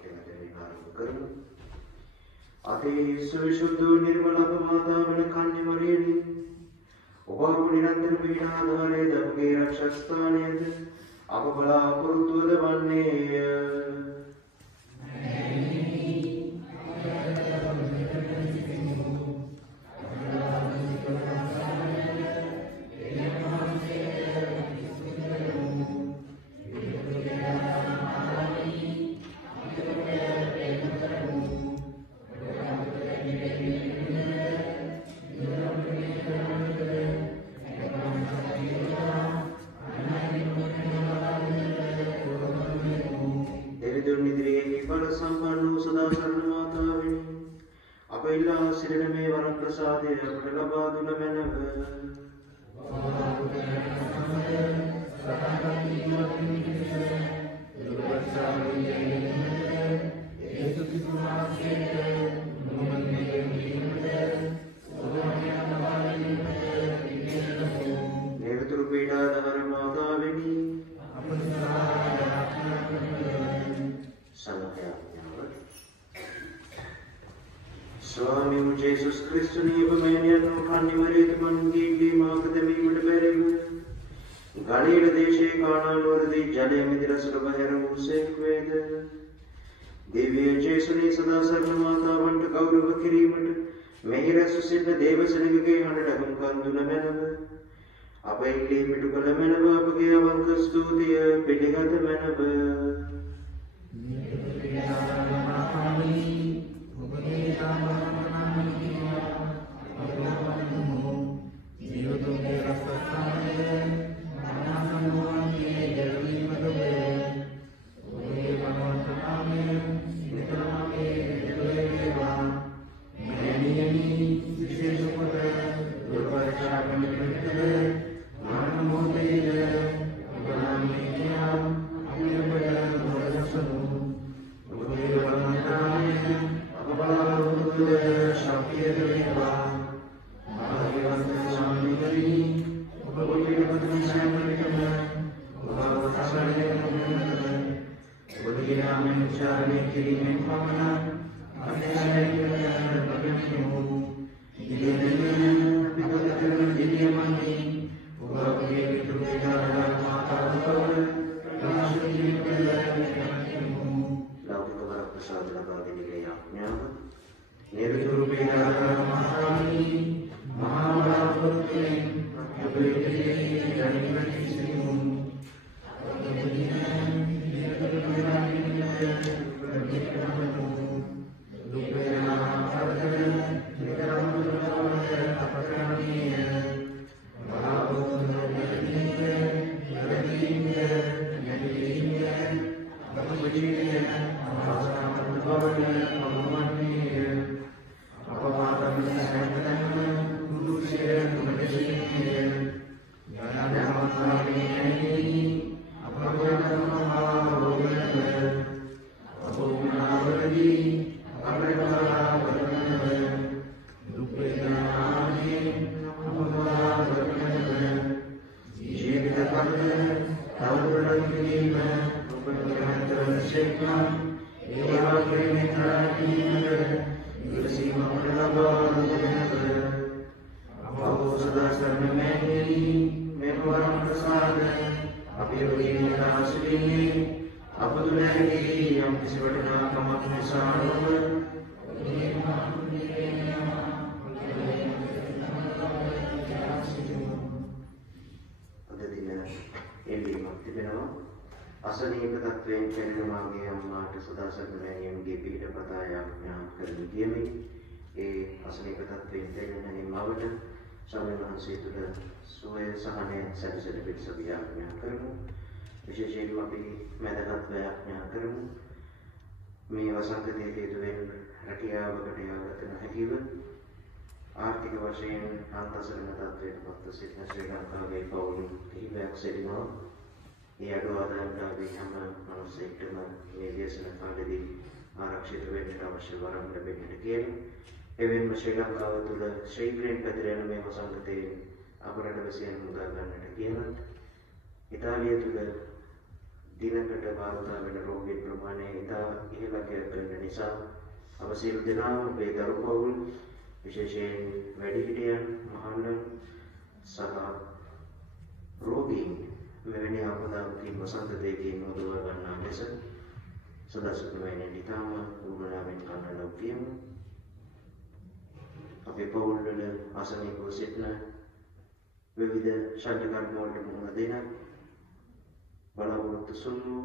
ප්‍රාර්ථනා ආරම්භ කරමු. අති සවිසුද්ධ නිර්මල මාතා වන කන්‍ය මරියනි ඔබ අප නිරන්තර පීඩාධාරයේ දවගේ රක්ෂක ස්ථානයේද අප බලාපොරොත්තු වන්නේය. විශේෂයෙන්ම අපි මැදගත් ව්‍යාඥා කරමු. මේ වසංගතයේ හේතුවෙන් රැකියාවකට යාගත නොහැකිව ආර්ථික වශයෙන් අන්තසරණ තත්ත්වයට පත්ව සිටින ශ්‍රී ලංකාවේ පවුල් කිහිපයක් සිටිනවා. මේ අඩු ආදායම්ලාභී හැම මිනිසෙක්ටම මේ දේශන කාලෙදී ආරක්ෂිත වෙන්න අවශ්‍ය වරම් ලැබෙන්නට කියලා. එවෙන්ම ශ්‍රී ලංකාව තුළ ශීඝ්‍රයෙන් පැතිර යන මේ වසංගතයෙන් අපරට වැසියන් මුදා ගන්නට කියලා. ඉතාලිය තුළ දිනකට වාර්තා වෙන රෝගීන් ප්‍රමාණය ඉතා ඉහළට වෙන නිසා අප සියලු දෙනාම අපේ දරු පවුල් විශේෂයෙන් වැඩිහිටියන් මහණන් සහ රෝගීන් මෙවැනි ආපදාවකින් වසන්ත දෙකකින් මුදව ගන්නා ලෙස සදාසුත් වෙන නිතාම උමනාවෙන් කන්නලෝ කියමු. අපේ පවුල් වල අසනීපව සිටින විවිධ ශල්‍ය කර්ම වලට මුහුණ දෙන බලාපොරොත්තු සුන්ු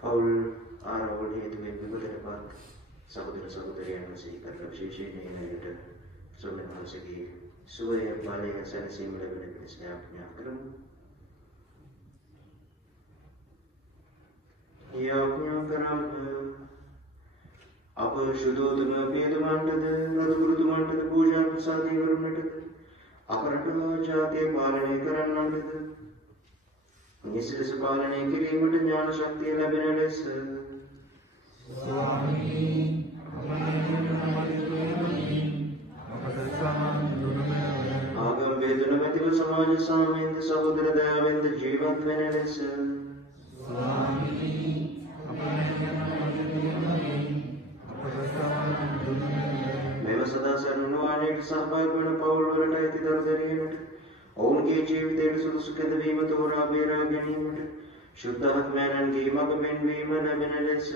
පවුල් ආරවුල් හේතුවෙන් විපතටපත් සහෝදර සහෝදරියන් සිහිකර විශේෂයෙන් එනකට සොම්නහන්සේගේ සුවය බලය සැනසීම ලැබෙන පිණිස යාඥා කරමු. යාඥා කරමු. අප සුදෝතම පියතුමන්ටද රජගුරුතුමන්ටද පූජා ප්‍රසාදී වරුණටද අපරට ජාතිය පාලනය කරන්නන්ටද නිසිලස පාලනය කිරීමට ඥාන ශක්තිය ලැබෙන ලෙස ආගම් වේදන මැතිව සමාජ සාමයෙන්ද සහෝදර දයාවෙන්ද ජීවත් වෙන ලෙස මෙම සදාසරණ නුවණට සහභාගී වන පවුල් වලට අයිති දරු දැරීමට ඔවුන්ගේ ජීවිතයට සුදුසු කැදවීම තෝරා බේරා ගැනීමට ශුද්ධාත්මයන්ගේ මඟ පෙන්වීම ලැබෙන ලෙස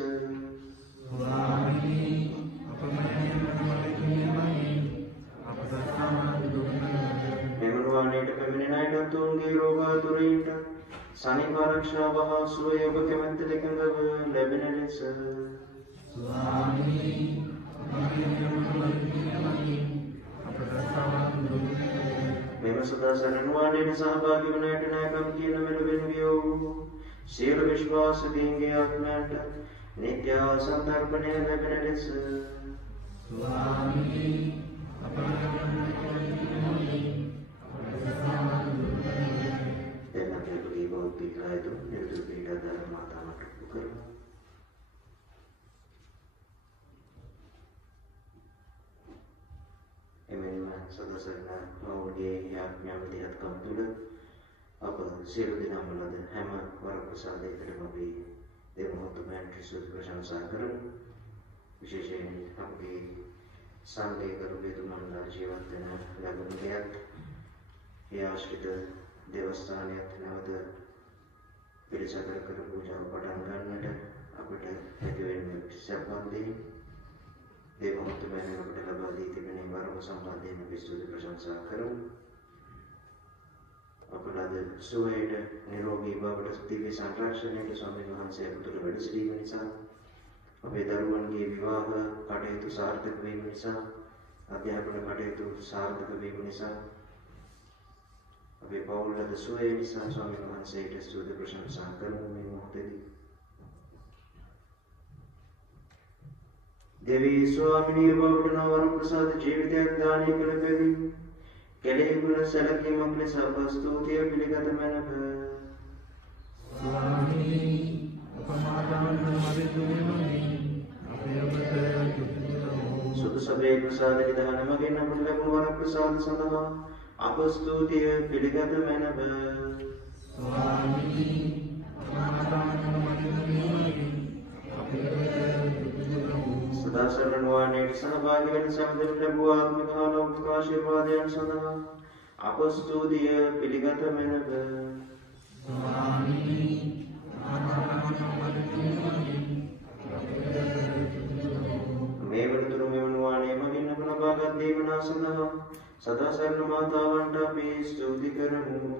මෙම නුවණට පැමිණෙන අයටත් ඔවුන්ගේ රෝගාතුරයින්ට සනීප ආරක්ෂාව හා සුවය ඔබ කැමැත්තට එකඟව ලැබෙන ලෙස මෙම සදාසරණ නුවණට සහභාගී වන අයට නායකම් කියන මෙලොවෙන් වූ සියලු විශ්වාසදීන්ගේ ආත්මයන්ට නිත්‍ය සන්තර්පණය ලැබෙන ලෙස දෙන්නගේ බෞද්ධිකයතු නිරුතු පීඩාදාර මාතාවට කරමු. එමෙන්ම සදසරණ මවගේ යාඥා විදිහත්කම් තුළ අප සියලු දෙනාම ලද හැම වරප්‍රසාදයකටම අපි දෙවොත්තුමයන්ට සුදු ප්‍රශංසා කරමු. විශේෂයෙන් අපගේ සංඝකරු වේතුමන්ලා ජීවත් වෙන ලැබුණියත් ඒ ආශ්‍රිත දේවස්ථානයත් නැවත පිළිසකර කර පූජාව පටන් ගන්නට අපට හැකිවෙන සම්බන්ධයෙන් දෙවොත්තුමයන් අපට ලබා දී තිබෙන වරම සම්බන්ධයෙන් අපි සුදු ප්‍රශංසා කරමු. අපට අද සුවයට නිරෝගී බවට දිව්‍ය සංරක්ෂණයට ස්වාමීන් වහන්සේ අපට වැඩ සිටීම නිසා අපේ දරුවන්ගේ විවාහ කටයුතු සාර්ථක වීම නිසා අධ්‍යාපන කටයුතු සාර්ථක වීම නිසා අපේ පවුලට සුවය නිසා ස්වාමීන් වහන්සේට සුදු ප්‍රශංසා කරමු. මේ මොහොතේදී දෙවී ස්වාමිනී බවට නවරම් ප්‍රසාද ජීවිතයක් දානය කළ බැවින් කෙලෙහි ගුණ සැලකීමක් ලෙස අප ස්තුතිය පිළිගත මැනව. සුදු සබේ ප්‍රසාද නිධාන මගින් අපට ලැබුණු වර ප්‍රසාද සඳහා අප ස්තුතිය පිළිගත මැනව. සදාසරණ නුවණට සහභාගී වෙන සම්දෙවියන් ලැබුව ආත්මික හා ලෞකික ආශිර්වාදයන් සඳහා අප ස්තුතිය පිළිගත මැනව. මේ වනතුරු මෙම නුවණේ මගින් අප ලබාගත් දීමනා සඳහා සදාසරණ මාතාවන්ට අපි ස්තුති කරමු.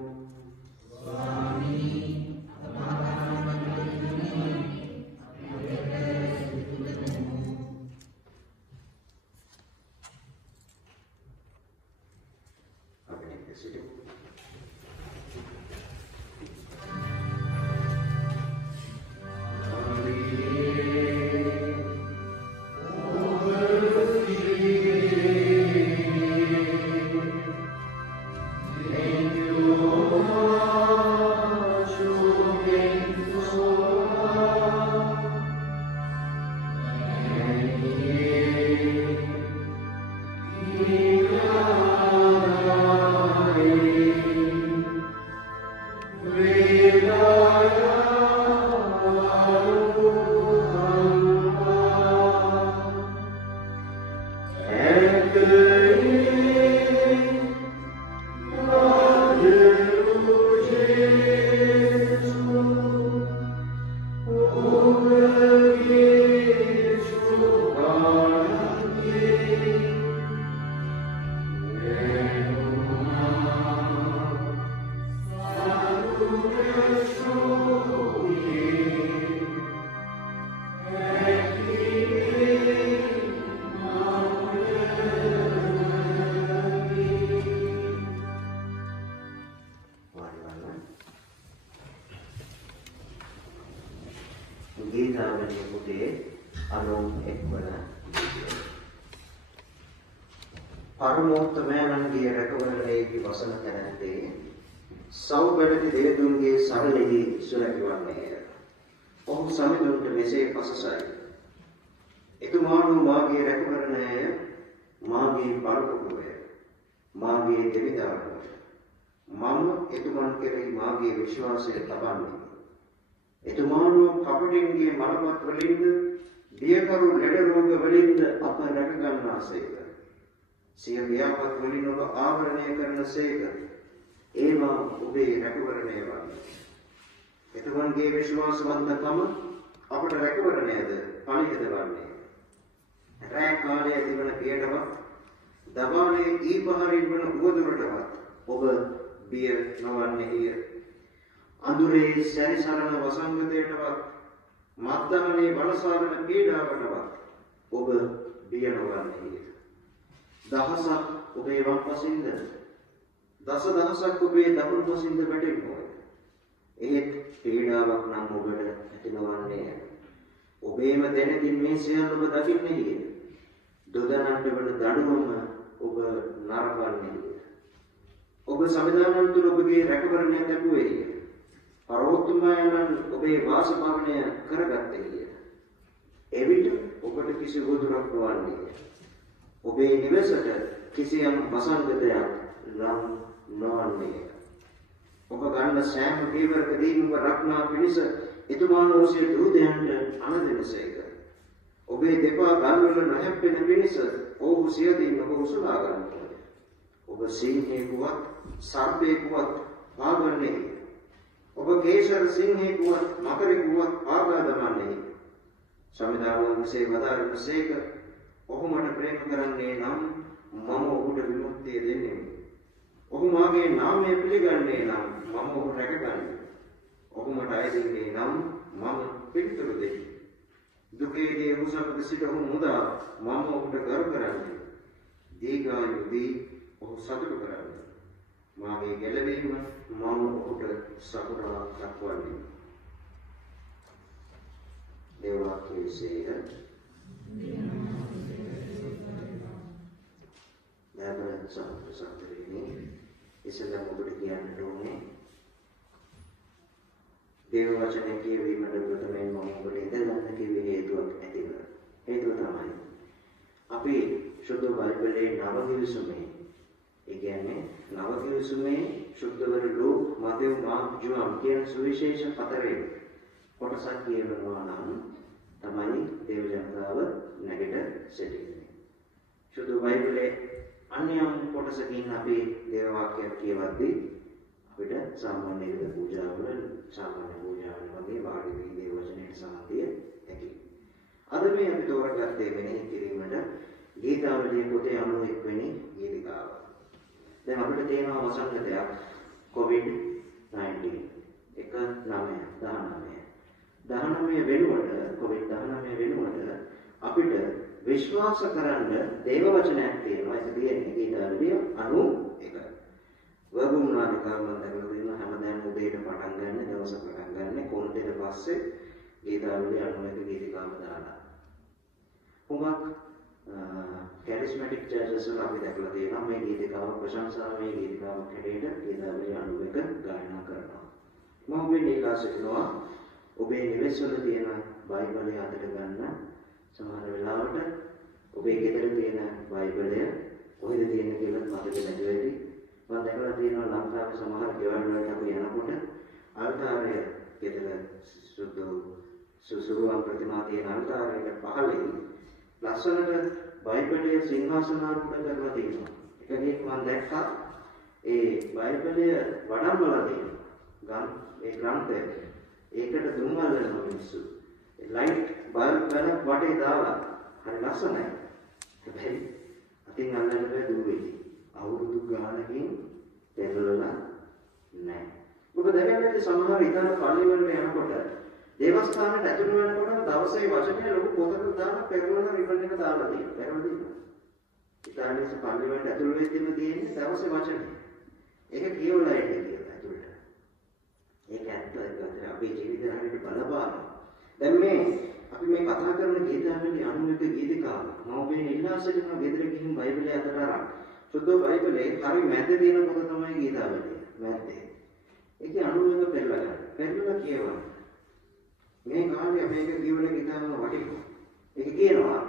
පරමෝත්තමයන්ගේ රැකවරණයේ වසන තැනැත්තේ සෞබැලති දෙවිඳුන්ගේ සරලෙහි සුරැකිවන්නේය. ඔහු සමිඳුන්ට මෙසේ පසසයි. එතුමාණෝ මාගේ රැකවරණය, මාගේ පරපුරුවය, මාගේ දෙවිදාරුවය. මම එතුමන් කෙරෙහි මාගේ විශ්වාසය තබන්නේ. එතුමාණෝ කපටින්ගේ මලපත් වලින්ද, දියකරු ලෙඩ රෝග වලින්ද අප රැකගන්නාසේක. සිය ව්‍යාපත් වලින් ඔබ ආවරණය කරනසේක. ඒවා ඔබේ රැකවරණය වන්නේ. එතුමන්ගේ විශ්වාසවන්තකම අපට රැකවරණයද පලිහිද වන්නේ. රැය කාලයේ දිවන පියඩවත්, දවාලේ ඊපහරින් වන උවදුරටවත් ඔබ බිය නොවන්නේය. අඳුරේ සැරිසරන වසංගතයටවත්, මත්දහනේ බලසාරන පීඩාවටවත් ඔබ බිය නොවන්නේය. දහසක් ඔබේ වම් පසින්ද, දසදහසක් ඔබේ දකුණු පසින්ද වැටෙන්නෝය. එහෙත් පීඩාවක් නම් ඔබට ඇති නොවන්නේය. ඔබේම දැනකින් මේ සියල්ල ඔබ දකින්නේය. දොදනන්ට වන දඬුවම ඔබ නරකන්නේය. ඔබ සමිදානන් තුළ ඔබගේ රැකවරණය ලැබුවේය. පරෝත්තමයන්න් ඔබේ වාසභවනය කරගත්තේය. එවිට ඔබට කිසි ගොදුරක් නොවන්නේය. ඔබේ නිවසට කිසියම් වසංගතයක් නම් නොවන්නේය. ඔබ ගන්න සෑම පියවරකදීම ඔබ රක්නා පිණිස එතුමාණෝ සිය දූතයන්ට අනදෙනසේක. ඔබේ දෙපා ගල්වල නොහැප්පෙන පිණිස ඔවුහු සියදින් ඔබ උසුලා ගන්නට. ඔබ සිංහෙකුවත් සර්පයෙකුවත් පාගන්නේ. ඔබ කේශර සිංහෙකුවත් මකරෙකුවත් පාගා දමන්නේ. සමිදාවන් විසේ වදාරනසේක. ඔහු මට ප්‍රේම කරන්නේ නම් මම ඔහුට විමුක්තිය දෙන්නේ. ඔහු මාගේ නාමය පිළිගන්නේ නම් මම ඔහු රැකගන්නේ. ඔහු මට අයදින්නේ නම් මම පිළිතුරු දෙන්නේ. දුකේදී මුසපද සිට ඔහු මුදා මම ඔහුට ගරු කරන්නේ. දීර්ඝායු දී ඔහු සතුටු කරන්නේ. මාගේ ගැලවීම මම ඔහුට සතුටක් දක්වන්නේ. දේව වාක්‍යයේ සේක දැන් සම්පූර්ණයෙන් ඉස්සෙල්ලා ඔබට කියන්න ඕනේ දේව වචනේ කියවීමට ප්‍රථමයෙන් මම ඔබට ඉඳගන්න කිව්වේ හේතුවක් ඇතිව. හේතුව තමයි අපි සුද්ධ බයිබලයේ නව කිවිසුමේ, ඒ කියන්නේ නව කිවිසුමේ සුද්ධවර ලෝක මතෙව් මාර්ක් ජෝන් කියන සුවිශේෂ හතරේ කොටසක් කියවනවා නම් තමයි දේව ජනතාව නැගිට සිටින්නේ. සුද්ධ බයිබලයේ අන්‍යම් කොටසකින් අපි දේව වාක්‍යයක් කියවද්දී අපිට සාමාන්‍ය පූජාවල වගේ වාඩි වී දේව වචනයට සාතිය ඇති. අද මේ අපි තෝරගත්තේ මෙනෙහි කිරීමට ගීතාවලිය පොතේ 91 වෙනි ගීතිකාව. දැන් අපිට තියෙනවා වසංගතයක් COVID-19 19 වෙනුවට COVID-19 වෙනුවට අපිට විශ්වාස කරන්න දේව වචනයක් තියෙනවා. ඒක තියෙන්නේ ගීතාවලිය 91. වගුණාන කර්මන්ත කරලා දෙන හැමදාම උදේට පටන් ගන්න, දවස පටන් ගන්න කොන්දේට පස්සේ ගීතාවලිය 91 ගීතිකාව දාලා. උගක් කැරිස්මැටික් චර්චස් වල අපි දැකලා තියෙනවා මේ ගීතිකාව ප්‍රශංසාවේ ගීතිකාව හැටියට ගීතාවලිය 91 ගායනා කරනවා. මම ඔබේ නිකාශ කරනවා ඔබේ නිවෙස්වල තියෙන බයිබලය අතට ගන්න. සමහර වෙලාවට ඔබේ ගෙදර තියෙන බයිබලය කොහෙද තියෙන්නේ කියලා මතක නැති වෙයි. මම දැකලා තියෙනවා ලංකාවේ සමහර ගෙවල් වලට අපි යනකොට අල්තාරය ගෙදර සුදුසුරුවන් ප්‍රතිමා තියෙන අල්තාරයක පහළින් ලස්සනට බයිබලයේ සිංහාසනාරූඪ කරලා තියෙනවා. එකෙක් මම දැක්කා ඒ බයිබලය වඩම්මලා තියෙනවා. ඒ ග්‍රන්ථය. ඒකට දුම්වල වෙන මිනිස්සු. ලයිට් බල්බ් ගන්න වටේ දාලා හරි ලස්සනයි. හැබැයි අතින් අල්ලන්න බෑ දුවෙලි. අවුරුදු ගානකින් පෙරලලා නැහැ. ඔබ දැනගන්න සමහර ඉතන පල්ලි වලට යනකොට දේවස්ථානයට ඇතුළු වෙනකොට දවසේ වචනේ ලොකු පොතකට දාලා පෙරලන රිබන් එක දාලා තියෙනවා. පෙරලලා ඉතාලියේ පල්ලි වලට ඇතුළු වෙද්දිම තියෙන්නේ දවසේ වචනේ. ඒක කියවලා ඉන්නේ කියලා ඇතුළට. ඒක ඇත්ත අපේ ජීවිතේ හරියට බලපාන. දැන් මේ අපි මේ කතා කරන ගීතාවලිය 91 ගීතිකාව මම ඔබේ ඉල්ලා සිටින ගෙදර ගිහින් බයිබලය අතට අරන් සුද්ධ බයිබලයේ හරි මැද තියෙන පොත තමයි ගීතාවලිය. මැද්දේ. ඒකේ 91 පෙරලා ගන්න. පෙරලා කියවන්න. මේ කාලේ මේක කියවන ගීතාවම වටිනවා. ඒක කියනවා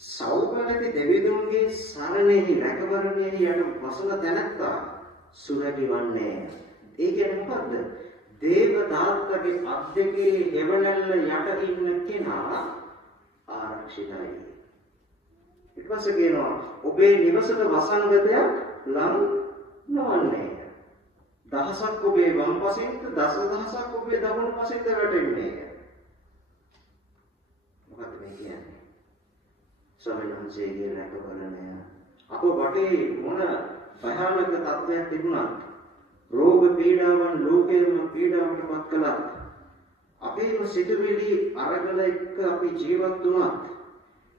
සෞඛ්‍යනති දෙවිඳුන්ගේ සරණෙහි රැකවරණයෙහි යට වසල තැනැත්තා සුරැකිවන්නේ. ඒ කියන්නේ මොකද්ද? දේව තාත්තගේ අත් දෙකේ එවනැල්ල යට ඉන්න කෙනා ආරක්ෂිතයි. ඊට පස්සේ කියනවා ඔබේ නිවසට වසංගතයක් ලං නොවන්නේ. දහසක් ඔබේ වම් පසින්ද දසදහසක් ඔබේ දකුණු පසින්ද වැටෙන්නේ. මොකක්ද මේ කියන්නේ? ස්වාමීන් වහන්සේගේ රැකවරණය අප වටේ මොන භයානක තත්ත්වයක් තිබුණත් රෝග පීඩාවන් ලෝකයේම පීඩාවට පත් කළත් අපේම සිතුවිලි අරගල එක්ක අපි ජීවත් වුණත්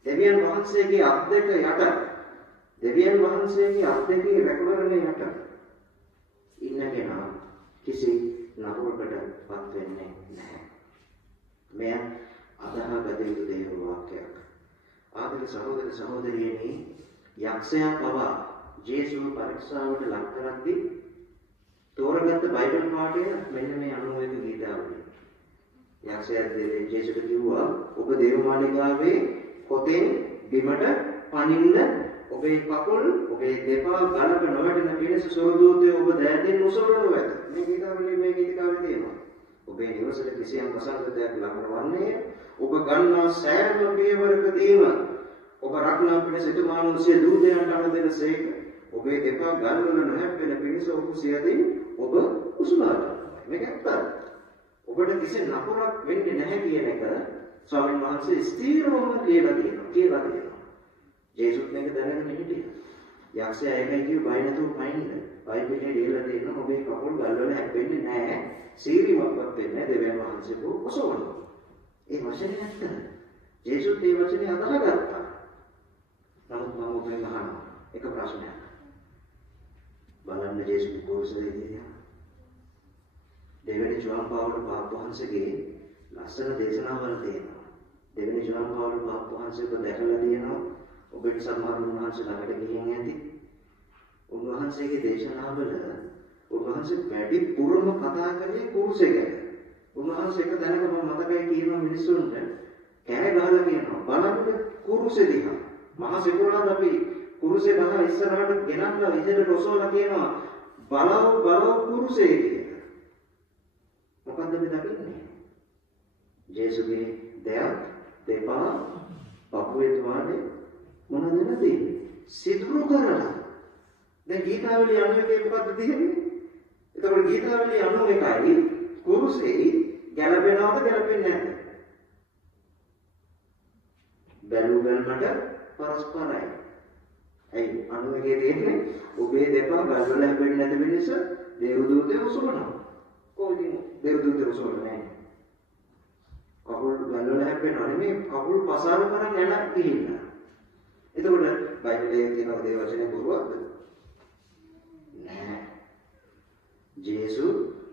දෙවියන් වහන්සේගේ අත් දෙක යට දෙවියන් වහන්සේගේ අත් දෙකේ රැකවරණය යට ඉන්න කෙනා කිසි නපුරකටපත් වෙන්නේ නැහැ. මෙය අදහගත යුතු දේව වාක්‍යයක්. ආදර සහෝදර සහෝදරියනි, යක්ෂයා පවා ජේසුව පරීක්ෂාවට ලක් කරද්දී තෝරගත්ත බයිබල් පාඩය මෙන්න මේ 91 ගීතාවලිය. යක්ෂයා ජේසුට කිව්වා ඔබ දේව මාලිගාවේ කොතෙන් බිමට පනින්න ඔබේ කකුල් ඔබේ දෙපා ගලක නොවැටෙන පිණිස සොරදූතයෝ ඔබ දෑතින් උසවනු ඇත. මේ ගීතාවලිය මේ ගීතිකාවේ තියෙනවා. ඔබේ නිවසට කිසියම් වසංගතයක් ලබනවන්නේ ඔබ ගන්නා සෑම පියවරකදීම ඔබ රක්නා පිණිස සිටමානුෂ්‍ය දූතයන්ට අනුදෙනසේක ඔබේ දෙපා ගල්වල නොහැප්පෙන පිණිස ඔබ සියදින් ඔබ උසුලා ගන්නවා. මේක ඇත්ත. ඔබට කිසි නපුරක් වෙන්නේ නැහැ කියන එක ස්වාමීන් වහන්සේ ස්ථීරවම කියලා තියෙනවා. ජේසුස් මේක දැනගෙන හිටියා. යක්ෂයා ඒකයි කිව්ව බය නැතුව පයින්න. බයිබලයේ දීලා තියෙන ඔබේ කකුල් ගල්වල හැප්පෙන්නේ නැහැ. සීරිමක්වත් වෙන්නේ නැහැ. දෙවියන් වහන්සේ ඔසවනවා. ඒ වචනේ නැත්ත. ජේසුස් මේ වචනේ අදහගත්තා. නමුත් මම ඔබෙන් අහනවා එක ප්‍රශ්නයක්. බලන්න ජේසුස් කෝසෙදී දෙවියන් ජෝන් පවුල් පාප වහන්සේගේ ලස්සන දේශනාවල් තියෙනවා. දෙවියන් ජෝන් පවුල් පාප වහන්සේව දැකලා තියෙනවා. ඔබට සමහර උන්වහන්සේ ළඟට ගිහින් ඇති. උන්වහන්සේගේ දේශනාවල උන්වහන්සේ වැඩි පුරම කතා කරේ කුරුසේ ගැන. උන්වහන්සේ එක දැනක මම මතකයි කියන මිනිස්සුන්ට කෑ ගහලා කියනවා බලන්න කුරුසේ දිහා. මහා සිකුරාද අපි කුරුසේ ගහ ඉස්සරහට ගෙනල්ලා විදිහට රොසෝලා කියනවා බලව කුරුසේ කියලා. මොකද්ද මේ දකින්නේ? ජේසුගේ දෙයක් දෙපා පපුවේ තුවාලේ මොනවද නැති සිදුරු කරලා දැන් ගීතාවලිය 91 මොකද්ද තියෙන්නේ? එතකොට ගීතාවලිය 91යි කුරුසෙයි ගැලපෙනවද ගැලපෙන්නේ නැද්ද? බැලුවකට පරස්පරයි. ඇයි 91 තියෙන්නේ ඔබේ දෙපා ගල්වල හැපෙන්නේ නැති වෙනස දේවදූතයෝ උසවනවා. කොහොමද දේවදූතයෝ උසවන්නේ? කකුල් ගල්වල හැපෙනවා නෙමෙයි කකුල් පසාර කරන් යන ගිහිල්ලා. එතකොට බයිබලයේ තියෙන දේ වචනේ බොරුවක්ද? නෑ. ජේසු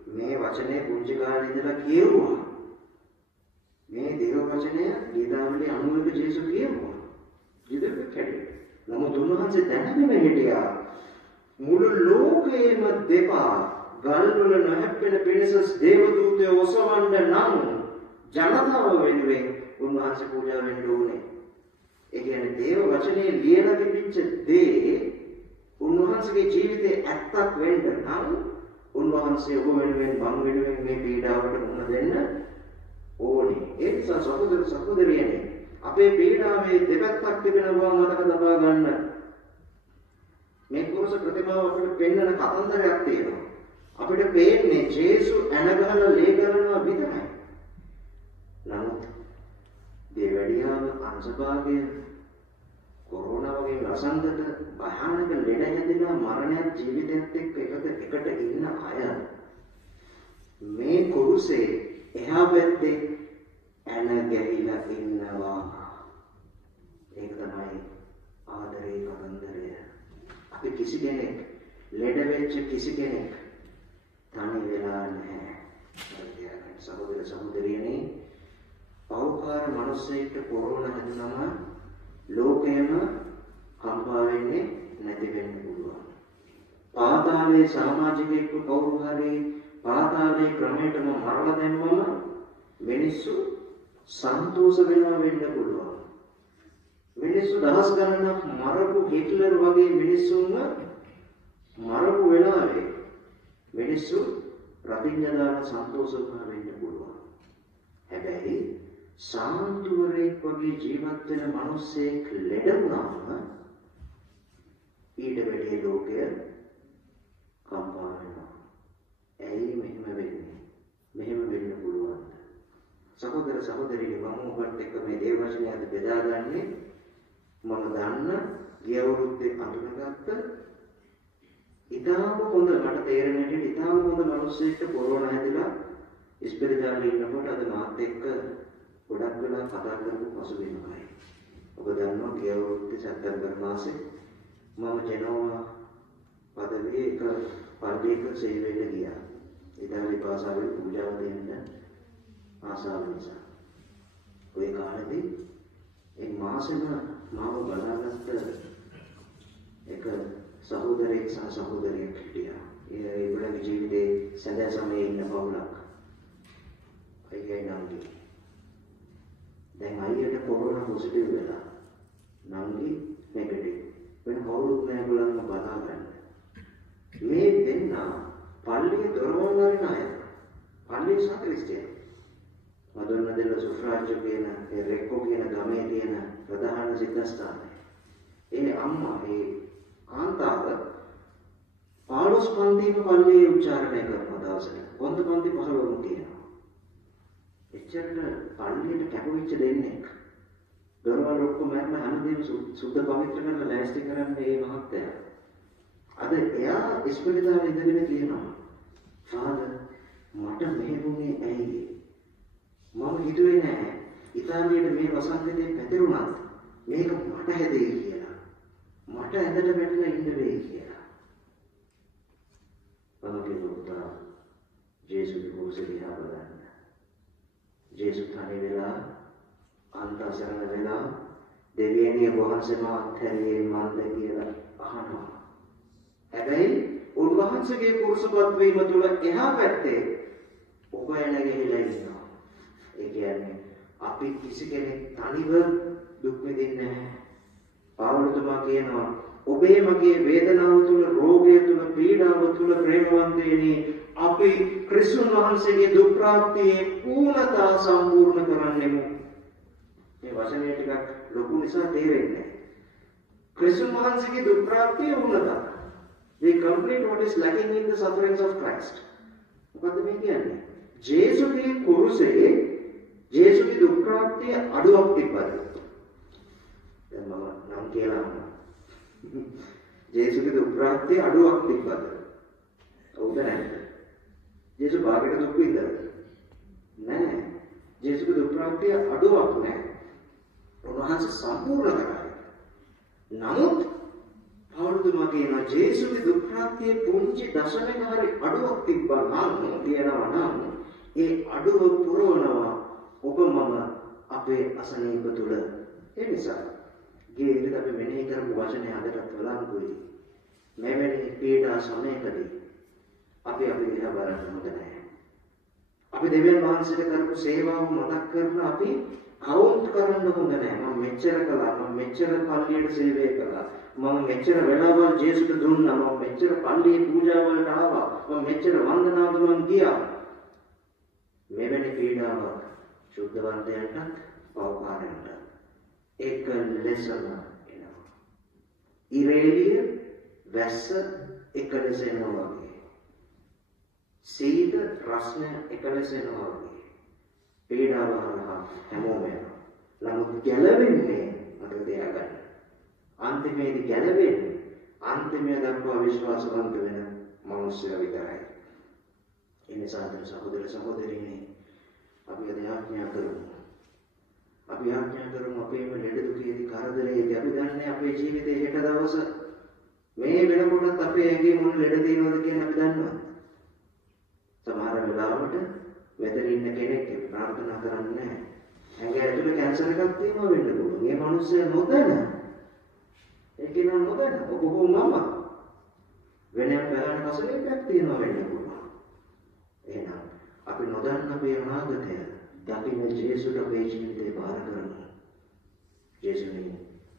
මේ වචනේ පුංචි කාලේ ඉඳලා කියුවා. මේ දේව වචනය ගීතාවලියේ 91 ජේසු කියුවා. ජීවිතේ කැඩේ. නමුත් උන්වහන්සේ දැනගෙන හිටියා මුළු ලෝකයේම දෙපා ගල්වල නැහැප්පෙන පිණිස දේවදූතයෝ ඔසවන්න නම් ජනතාව වෙනුවෙන් උන්වහන්සේ පූජා වෙන්න ඕනේ. ඒ කියන්නේ දේව වචනේ ලියලා තිබිච්ච දේ උන්වහන්සේගේ ජීවිතේ ඇත්තක් වෙන්න නම් උන්වහන්සේ ඔබ වෙනුවෙන් මම වෙනුවෙන් මේ පීඩාවට මුහුණ දෙන්න ඕනේ. ඒ නිසා සහෝදර සහෝදරියනි අපේ පීඩාවේ දෙපැත්තක් තිබෙනවා මතක තබා ගන්න. මේ කුරුස ප්‍රතිමාව අපිට පෙන්වන කතන්දරයක් තියෙනවා. අපිට පේන්නේ ජේසු ඇනගහලා ලේ කරනවා විතරයි. නමුත් දෙවැඩියාව අංශභාගය කොරෝනා වගේ රසන්තට භයානක ලෙඩ හැදෙලා මරණයක් ජීවිතයත් එක්ක එකට ඉන්න අය මේ කුරුසේ එහා පැත්තේ ඇන ගැහිලා ඉන්නවා. ඒක තමයි ආදරේ කතන්දරය. අපි කිසි කෙනෙක් ලෙඩ වෙච්ච කිසි කෙනෙක් තනි වෙලා නැහැ. සහෝදර සහෝදරියනේ පෞකාර මිනිස්සෙක්ට කොරෝනා හැදුනම ලෝකයම කම්පා වෙන්නේ නැති වෙන්න පුළුවන්. පාතාලයේ සමාජිකෙක්ව කවුරු හරි පාතාලයේ ක්‍රමයටම මරලා දැම්මම මිනිස්සු සන්තෝෂ වෙනවා වෙන්න පුළුවන්. මිනිස්සු දහස් ගණනක් මරපු හිට්ලර් වගේ මිනිස්සුන්ව මරපු වෙලාවේ මිනිස්සු රතිඤ්ඤාදාන සන්තෝෂ වෙන්න පුළුවන්. හැබැයි සාන්තුවරයෙක් වගේ ජීවත් වෙන මිනිස්සෙක් ලෙඩ වුණාම ඊට වැඩි ලෝකය කම්පා වෙනවා. ඇයි මෙහෙම වෙන්නේ? මෙහෙම වෙන්න පුළුවන්. සහෝදර සහෝදරියනි මම ඔබත් එක්ක මේ දේව වචනය අද බෙදාගන්නේ මම දන්න ගිය අවුරුද්දේ අඳුනගත්ත ඉතාම හොඳ මට තේරෙන හැටියට ඉතාම හොඳ මිනිස්සෙක්ට කොරෝනා හැදිලා ඉස්පිරිතාලේ ඉන්නකොට අද මාත් එක්ක ගොඩක් වෙලා කතා කරපු පසුබිමයි. ඔබ දන්නවා ගිය අවුරුද්දේ සැප්තැම්බර් මාසේ මම ජෙනෝවා පදවියේ එක පල්ලියක සේවයට ගියා. ඉතාලි භාෂාවේ පූජාව දෙන්න ආසාව නිසා. ඔය කාලෙදී ඒ මාසෙම මාව බලාගත්ත එක සහෝදරයෙක් සහ සහෝදරියක් හිටියා. ඒගොල්ලන්ගේ ජීවිතේ සැදෑ සමයේ ඉන්න පවුලක්. අයියයි නංගි. දැන් අයියට කොරෝනා පොසිටිව් වෙලා. නංගි නෙගටිව්. වෙන කවුරුත් නෑ ඒගොල්ලන්ව බලා ගන්න. මේ දෙන්න පල්ලියේ දොරවල් වරින අය. පල්ලියේ සාක්‍රිස්තියන්. මදොන්න දෙල්ල සුෆ්‍රාජ්‍ය කියන ඒ රෙක්කෝ කියන ගමේ තියෙන ප්‍රධාන සිද්ධාස්ථානය. ඒ අම්මා ඒ කාන්තාව 15 පන්තිම පල්ලියේ උච්චාරණය කරන දවසට කොන්ද පන්ති 15ම තියෙනවා. එච්චරට පල්ලියට කැපවිච්ච දෙන්නෙක්. දොරවල් ඔක්කොම මරන හැමදේම සුද්ධ පවිත්‍ර කරලා ලෑස්ති කරන්නේ මේ මහත්තයා. අද එයා ඉස්පිරිතාලේ ඉඳගෙන කියනවා "ෆාදර් මට මෙහෙමුනේ ඇයි? මම හිතුවේ නෑ ඉතාලියට මේ වසන්තයේ පැතිරුණත් මේක මට හැදෙයි කියලා. මට ඇඳට වැටලා ඉන්න වෙයි කියලා." පළවෙනි පුතා ජේසුස් කුරුසෙදිහා බලන්න. ජේසුස් තනි වෙලා අන්තසරණ වෙලා දෙවියන්ගේ වහන්සේම අත්හැරියේ මන්ද කියලා අහනවා. හැබැයි උන්වහන්සේගේ කුරුසපත් වීම තුළ එහා පැත්තේ ඔබ එනගෙහිලා ඉන්නවා. ඒ කියන්නේ අපි කිසි කෙනෙක් තනිව දුක් විඳින්නේ නැහැ. පාවුලතුමා කියනවා ඔබේ මගේ වේදනාව තුළ රෝගය තුළ පීඩාව තුළ ප්‍රේමවන්තයනි අපි ක්‍රිස්තුන් වහන්සේගේ දුක් ප්‍රාප්තියේ පූර්ණතා සම්පූර්ණ කරන්නෙමු. මේ වචනේ ටිකක් ලොකු නිසා තේරෙන්නේ නැහැ. ක්‍රිස්තුන් වහන්සේගේ දුක් ප්‍රාප්තියේ පූර්ණතා. We complete what is lacking in the sufferings of Christ. මොකද්ද මේ කියන්නේ? ජේසුගේ කුරුසේ ජේසුගේ දුක් ප්‍රාප්තිය අඩුවක් තිබ්බද? දැන් මම නම් කියලා ජේසුගේ දුක් ප්‍රාප්තිය අඩුවක් තිබ්බද? ඔව්ද නැද්ද? ජේසු භාගයට දුක් විඳලා නෑ. ජේසුගේ දුක් ප්‍රාප්තිය අඩුවක් නෑ. උන්වහන්සේ සම්පූර්ණ කරා. නමුත් පෞලතුමා කියනවා ජේසුගේ දුක් ප්‍රාප්තියේ පුංචි දශමයක හරි අඩුවක් තිබ්බා නම් කියනවා නම් ඒ අඩුව පුරවනවා ඔබ මම අපේ අසනීප තුල. ඒ නිසා ගියේ ඉඳන් අපි මෙනෙහි කරපු වචනේ අදටත් වළංගුයි. මෙවැනි පීඩා සමයකදී අපි දිහා බලන්න හොඳ නැහැ. අපි දෙවියන් වහන්සේට කරපු සේවාව මතක් කරලා අපි කවුන්ට් කරන්න හොඳ නැහැ. මම මෙච්චර කළා, මම මෙච්චර පල්ලියට සේවය කළා, මම මෙච්චර වෙලාවල් ජේසුට දුන්නා, මම මෙච්චර පල්ලියේ පූජාවලට ආවා, මම මෙච්චර වන්දනාවලට ගියා. මෙවැනි පීඩාවක් සුද්ධවන්තයන්ටත් පවකාරයන්ටත් එක ලෙසම එනවා. ඉරේලිය වැස්ස එක ලෙස එනවා වගේ. සීත රස්න එක ලෙස එනවා වගේ. පීඩාව හරහා හැමෝම යනවා. නමුත් ගැලවෙන්නේ මතක තියාගන්න. අන්තිමේදී ගැලවෙන්නේ අන්තිමය දක්වා විශ්වාසවන්ත වෙන මනුස්සයා විතරයි. ඒ නිසා සහෝදර සහෝදරියනි අපි අද ආඥා කරමු. අපි ආඥා කරමු අපේම ලෙඩ දුකේදී කරදරේදී අපි දන්නේ අපේ ජීවිතේ හෙට දවස මේ වෙනකොටත් අපේ ඇඟේ මොන ලෙඩ තියෙනවද කියන අපි දන්නවා. සමහර වෙලාවට මෙතන ඉන්න කෙනෙක් ප්‍රාර්ථනා කරන්නේ නැහැ. ඇඟ ඇතුලේ කැන්සර් එකක් තියෙනවා වෙන්න පුළුවන්. මේ මිනිස්සයා නොදැන ඒක නෝ නොදැන ඔබ මම වෙනම බැලන කසලයක් තියෙනවා වෙන්න පුළුවන්. එහෙනම් අපි නොදන්න අපේ අනාගතය දකින්න ජේසුට අපේ ජීවිතේ බාර කරමු. ජේසුනේ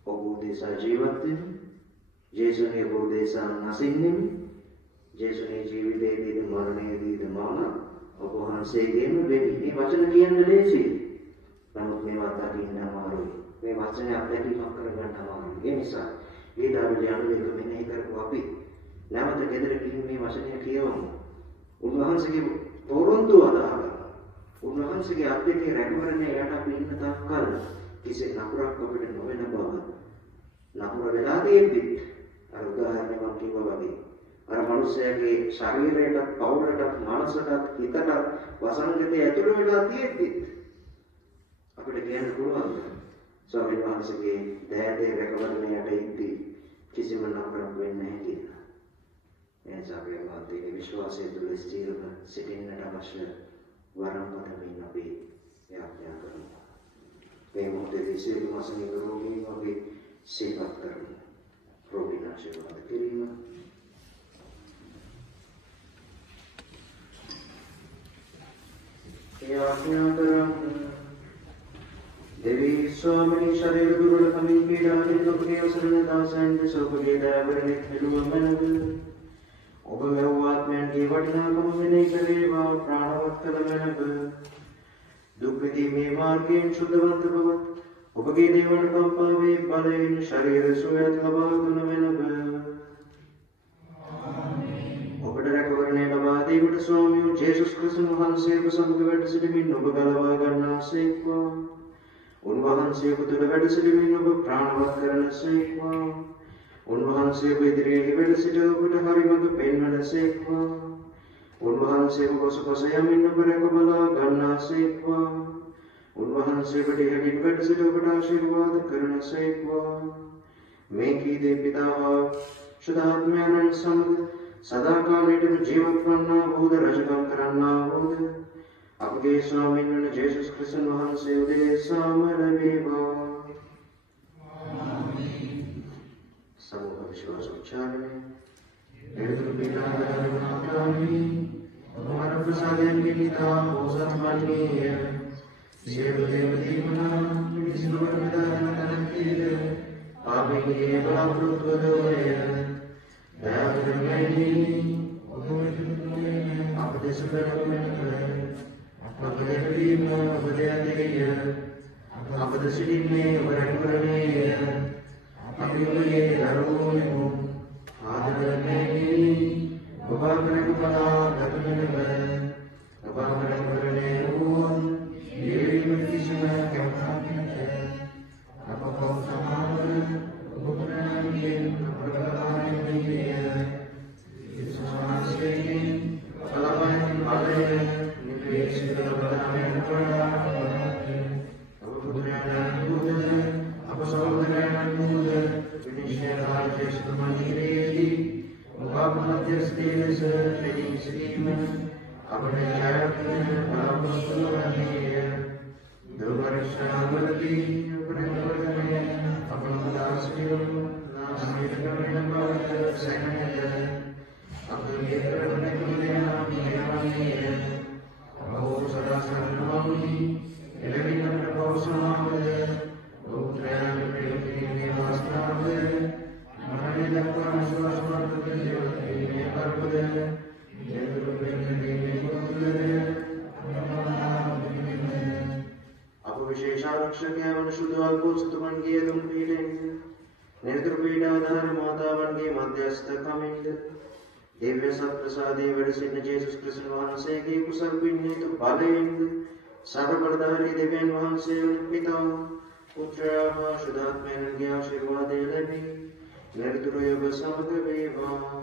ඔබ උදෙසා ජීවත් වෙමු. ජේසුනේ ඔබ උදෙසා නැසින්නෙමු. ජේසුනේ ජීවිතයේදී මරණයේදී මම ඔබ වහන්සේගේම වෙමි. මේ වචන කියන්න ලේසියි. නමුත් මේවා දකින්න අමාරුයි. මේ වචන අත්දැකීමක් කරගන්න අමාරුයි. ඒ නිසා ඊදාවිල යනුවෙක මෙනෙහි කරපු අපි නැවත ගෙදර ගිහින් මේ වචනය කියවමු. උන්වහන්සේගේ පොරොන්දු අදාහගන්න. උන්වහන්සේගේ අත්දැකීම් රැකවරණය යට අපි ඉන්න තාක්කල් කිසි නපුරක් අපිට නොවන බව. නපුර වෙලා තියෙද්දි අර උදාහරණයක් මම කිව්වා වගේ අර මිනිස්යාගේ ශරීරයට, පවුලට, මනසට, හිතට වසංගතය ඇතුළු වෙලා තියෙද්දි අපිට කියන්න පුළුවන් ස්වාමීන් වහන්සේගේ දෑදේ රැකවරණයට ඉද්දී කිසිම නපුරක් වෙන්නේ නැහැ කියලා. එනිසා අපි මාතේ විශ්වාසය තුළ ස්ථිරව සිටින්නට අවශ්‍ය වරම් පදමින් අපි යාඥා කරමු. මේ මොහොතේ සියලු මාසනික රෝගීන් අපි සේවා කරමු. රෝගීන් ආශිර්වාද කිරීම. යාඥා කරමු. देवी स्वामी शरीर गुरुड़ कमी पीड़ा निरुपके असरण दासन सोपगे दावरने खेलुव मनव ඔබ මෙව ආත්මයන්ගේ වටිනාකම මෙනෙහි කරේවා ප්‍රාණවත් කළ මැනව දුක් විඳීමේ මාර්ගයෙන් සුද්ධවන්ත බව ඔබගේ දේවන කම්පාවේ බලයෙන් ශරීර සුවයත් ලබා දුන මැනව ඔබට රැකවරණය ලබා දීමට ස්වාමී ජේසුස් ක්‍රිස්තුස් වහන්සේව සමග වැඩ සිටමින් ඔබ ගලවා ගන්නාසේක්වා උන්වහන්සේ තුළ වැඩ සිටමින් ඔබ ප්‍රාණවත් කරනසේක්වා උන්වහන්සේ ඉදිරියේ වැඩ සිට ඔබට හරි මඟ පෙන්වනසේක්වා උන්වහන්සේ ඔබ යමින් ඔබ රැක බලා ගන්නාසේක්වා උන්වහන්සේ ඉදිරියේ වැඩ සිට ඔබට ආශිර්වාද කරනසේක්වා මේ කීදේ පිතා සදාත්මයන් සමග සදාකාලයටම ජීවත් වන්නා වූද රජකම් කරන්නා වූද අපගේ ස්වාමීන් වන ජේසුස් ක්‍රිස්තුස් වහන්සේ උදෙසාම ලැබේවා. समूह विश्वास उच्चारण निर्दुर पिता मातामी हमारा प्रसादन के पिता ओसत माननीय सेव देव दीपना विष्णु विदान तनतीर पापे के बलावृत वदोय दावरमैनी आपदे सुगरमन आपदे प्रेम आपदे अधेय आपदे सिद्धिने वरकरणे अभिमये नरोनिमो आदरणे बबाकने कुपला गतने बबाकने करने ओन देवी मतिसना कमखाने अपको समावन उपकरणे प्रकटाने दिए विश्वासे कलावान बाले निवेश करने पड़ा उपकरणे दूध अपसोदरणे दूध ආරක්ෂකයා වන සුදුවල් පොසතුමන්ගේ දුම් පීඩෙන්ද නිරතුරු පීඩාදාර මාතාවන්ගේ මධ්‍යස්ථකමින්ද දිව්‍ය සත්ප්‍රසාදයේ වැඩ සිටින ජේසුස් ක්‍රිස්තුස් වහන්සේගේ කුසල් පින්නේතු බලයෙන්ද සර්වබලධාරී දෙවියන් වහන්සේ වන පිතා පුත්‍රයා හා ශුද්ධාත්මයන්ගේ ආශිර්වාදය ලැබී නිරතුරු ඔබ සමග වේවා.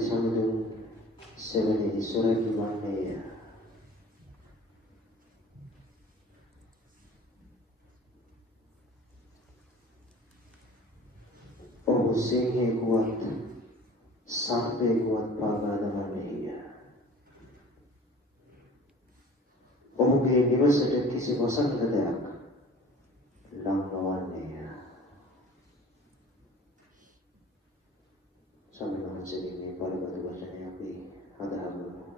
සමුදුන් සෙවණේ සොරකි වන්නේය. ඔහු සිංහෙකුවත් සර්පයෙකුවත් පාගා දමන්නේය. ඔහුගේ නිවසට කිසි වසංගත දෙයක් ලං නොවන්නේය. සම්මානයෙන් මේ බලවත් වචනය අපි අදහමු.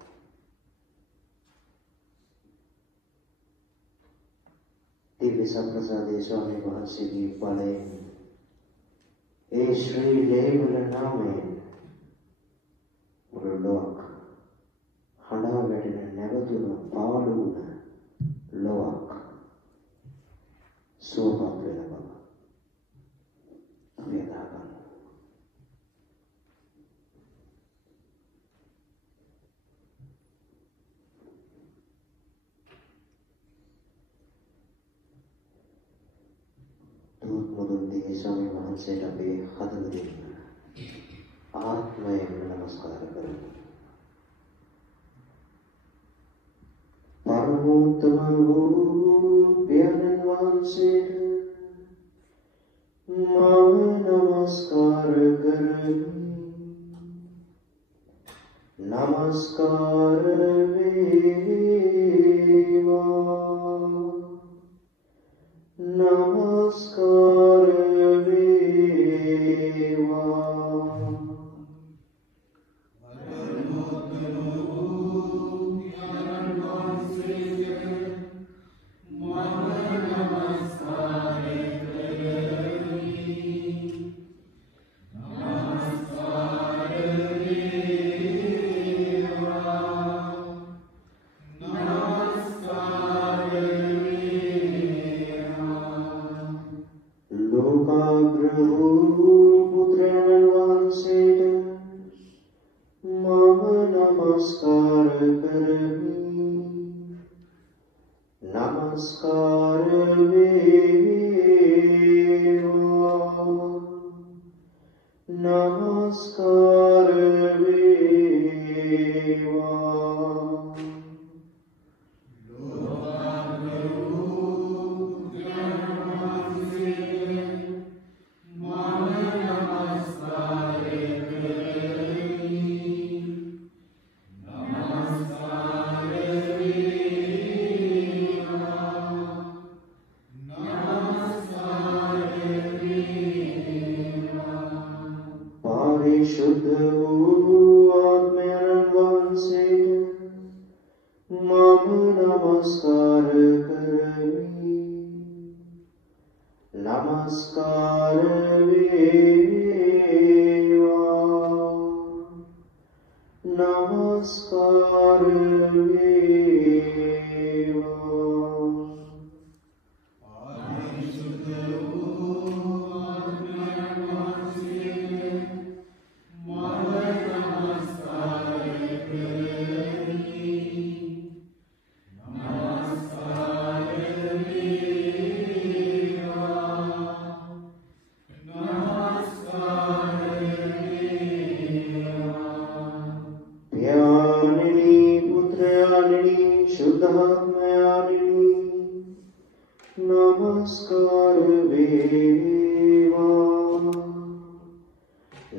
දිව්‍ය සම්ප්‍රසාදයේ ස්වාමීන් වහන්සේගේ බලයෙන් ඒ ශ්‍රී ලේවල නාමයෙන් මුළුලොවක් හඬා වැටෙන නැවතුණු පාළු වුණ ලොවක් සෝපත් වෙන බව අපි අදහගන්න. දුක් මුදුන් දී ස්වාමීන් වහන්සේට අපේ හදවතින් ආත්මයෙන් නමස්කාර කරමු. පරමෝත්තම වූ පියාණන් වහන්සේට මම නමස්කාර කරමි. නමස්කාර වේවා. නමස්කාර වේවා.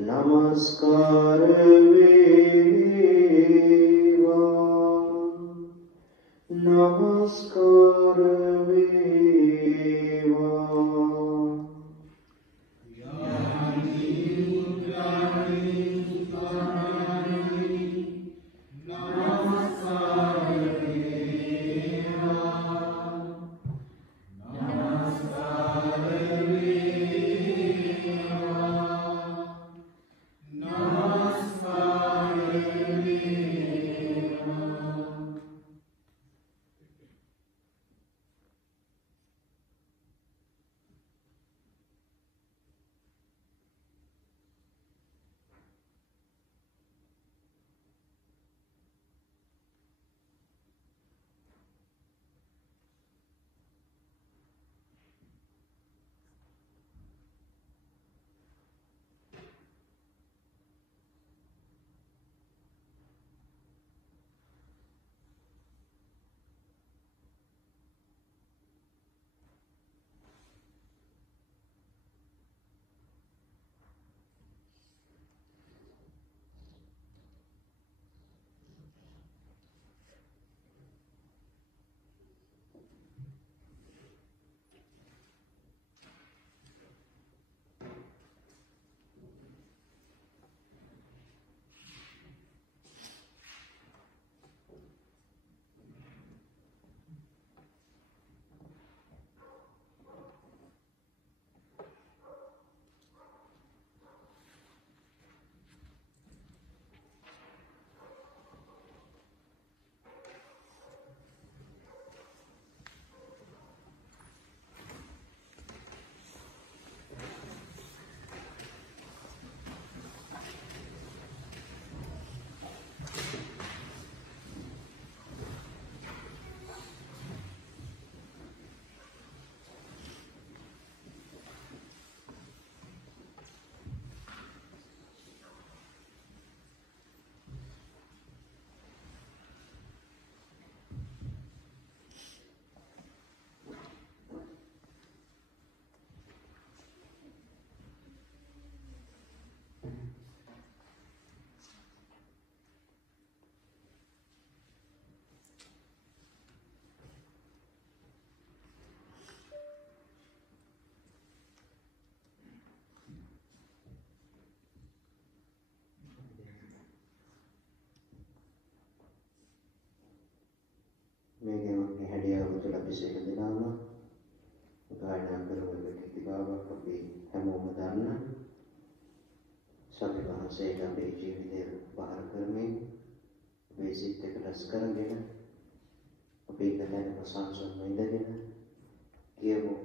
Namaskar. මේ ගෙවන්නේ හැඩියාව තුළ අපි සියලු දෙනාම ගායනා කරන ප්‍රතිභාවක් අපි හැමෝම දන්න සත්‍ය වහන්සේට අපේ ජීවිතය බාර කරමින් අපේ සිත් එක රැස් කරගෙන අපේ දැනම සංසුන්ව ඉඳගෙන කියමු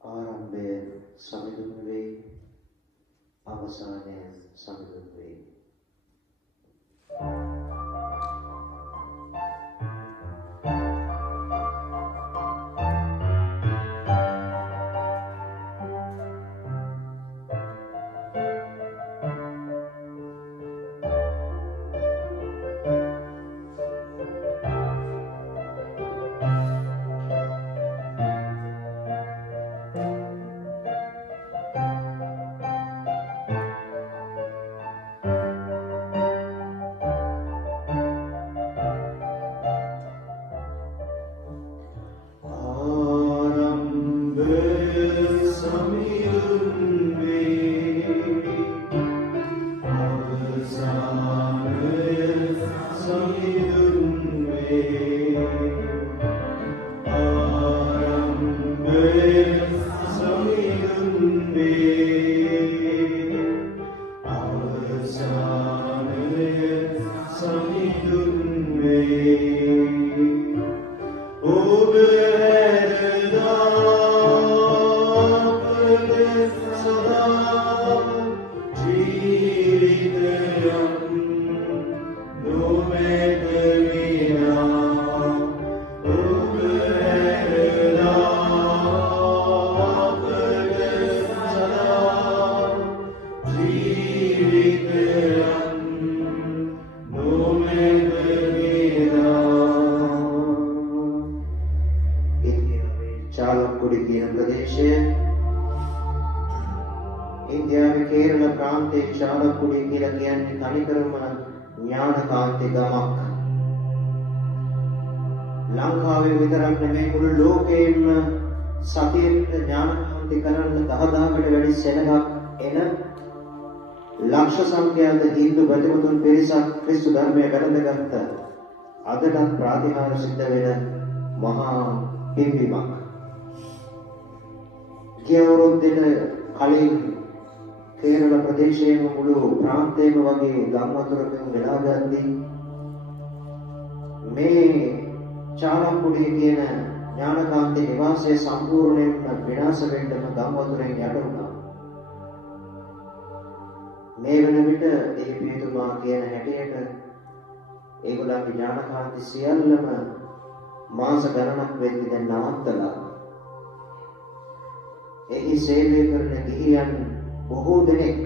ආරම්භය සමිඳුන් වේ අවසානය සමිඳුන් වේ. අදටත් ප්‍රාතිහාර සිද්ධ වෙන මහා පින්බිමක්. ගියවරුද්දෙන කලින් කේරළ ප්‍රදේශයේම මුළු ප්‍රාන්තයේම වගේ ගම් වතුරකින් වෙලා ගද්දී මේ චාලක්කුඩිය කියන ඥානකාන්තේ නිවාසය සම්පූර්ණයෙන්ම විනාශ වෙන්නම ගම් වතුරෙන් යට වුණා. මේ වෙන විට දේවීතුමා කියන හැටියට ඒගොල්ලන්ගේ ඥානකාන්ති සියල්ලම මාස ගණනක් වෙද්දී දැන් නවත්තලා එහි සේවය කරන ගිහියන් බොහෝ දෙනෙක්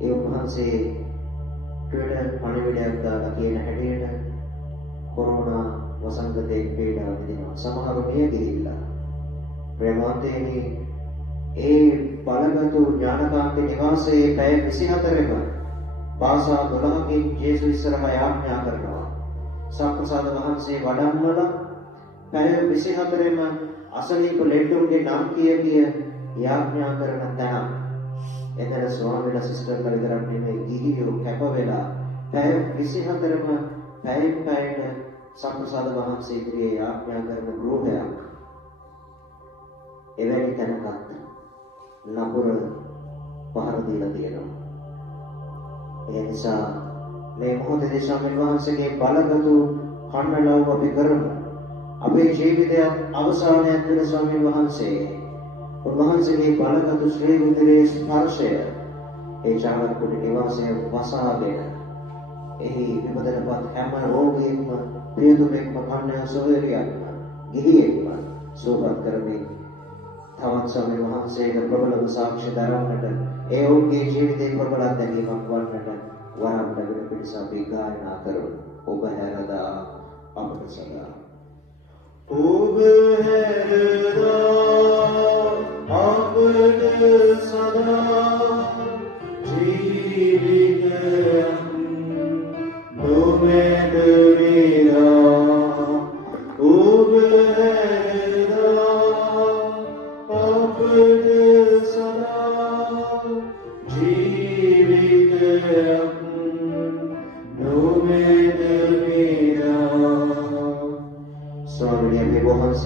ඒ වහන්සේ ට්විටර් පණිවිඩයක් දාලා කියන හැටියට කොරෝනා වසංගතයේ පීඩාව විඳිනවා. සමහරව මිය ගිහිල්ලා ප්‍රේමාන්තේනි ඒ බලගතු ඥානකාන්ති නිවාසයේ පැය 24ක භාෂා 12කින් ජේසු ඉස්සරහා යාඥා කරනවා. සක්‍රසාද වහන්සේ වඩම්මලා පැය 24ෙම අසනීප ලෙඩුන්ගේ නම් කිය යාඥා කරන තැන. එතන ස්වාමීන් සිස්ටර්ලා විතරක් නෙමෙයි ගිහියෝ කැප වෙලා පැය 24ෙම පැයෙන් පැයට සක්‍රසාද වහන්සේ ඉදිරියේ යාඥා කරන ගෘහයක්. එවැනි තැනකට නපුර පහර දීලා තියෙනවා. ඒ නිසා මේ මොහොතේ ස්වාමීන් වහන්සේගේ බලගතු කන්නලව අපි කරමු. අපේ ජීවිතයේ අවසානයක් වෙන ස්වාමීන් වහන්සේ උන්වහන්සේගේ බලගතු ශ්‍රී උදරේ ස්පර්ශය ඒ චාලක්කුඩි නිවාසය වසාගෙන එහි විපදනපත් හැම රෝගීන්ම ප්‍රියදුමෙක්ම කන්‍යා සොහොයුරියක්ම ගිහියෙක්ම සුවපත් කරමින් තවත් ස්වාමීන් වහන්සේගේ ප්‍රබලව සාක්ෂි දරන්නට ඒ ඔවුන්ගේ ජීවිතේ ප්‍රබල දැනීමක් වන්නට වරම් ලැබෙන පිණිස අපි ගායනා කරමු. ඔබ හැරදා අපට සදා ඔබ හැරදා අපට සදා ජීවිතයන් නොමැඩ වේලා. ඔබ හැරදා අපට සදා ජීවිතයන් නොමැඩ වේලා.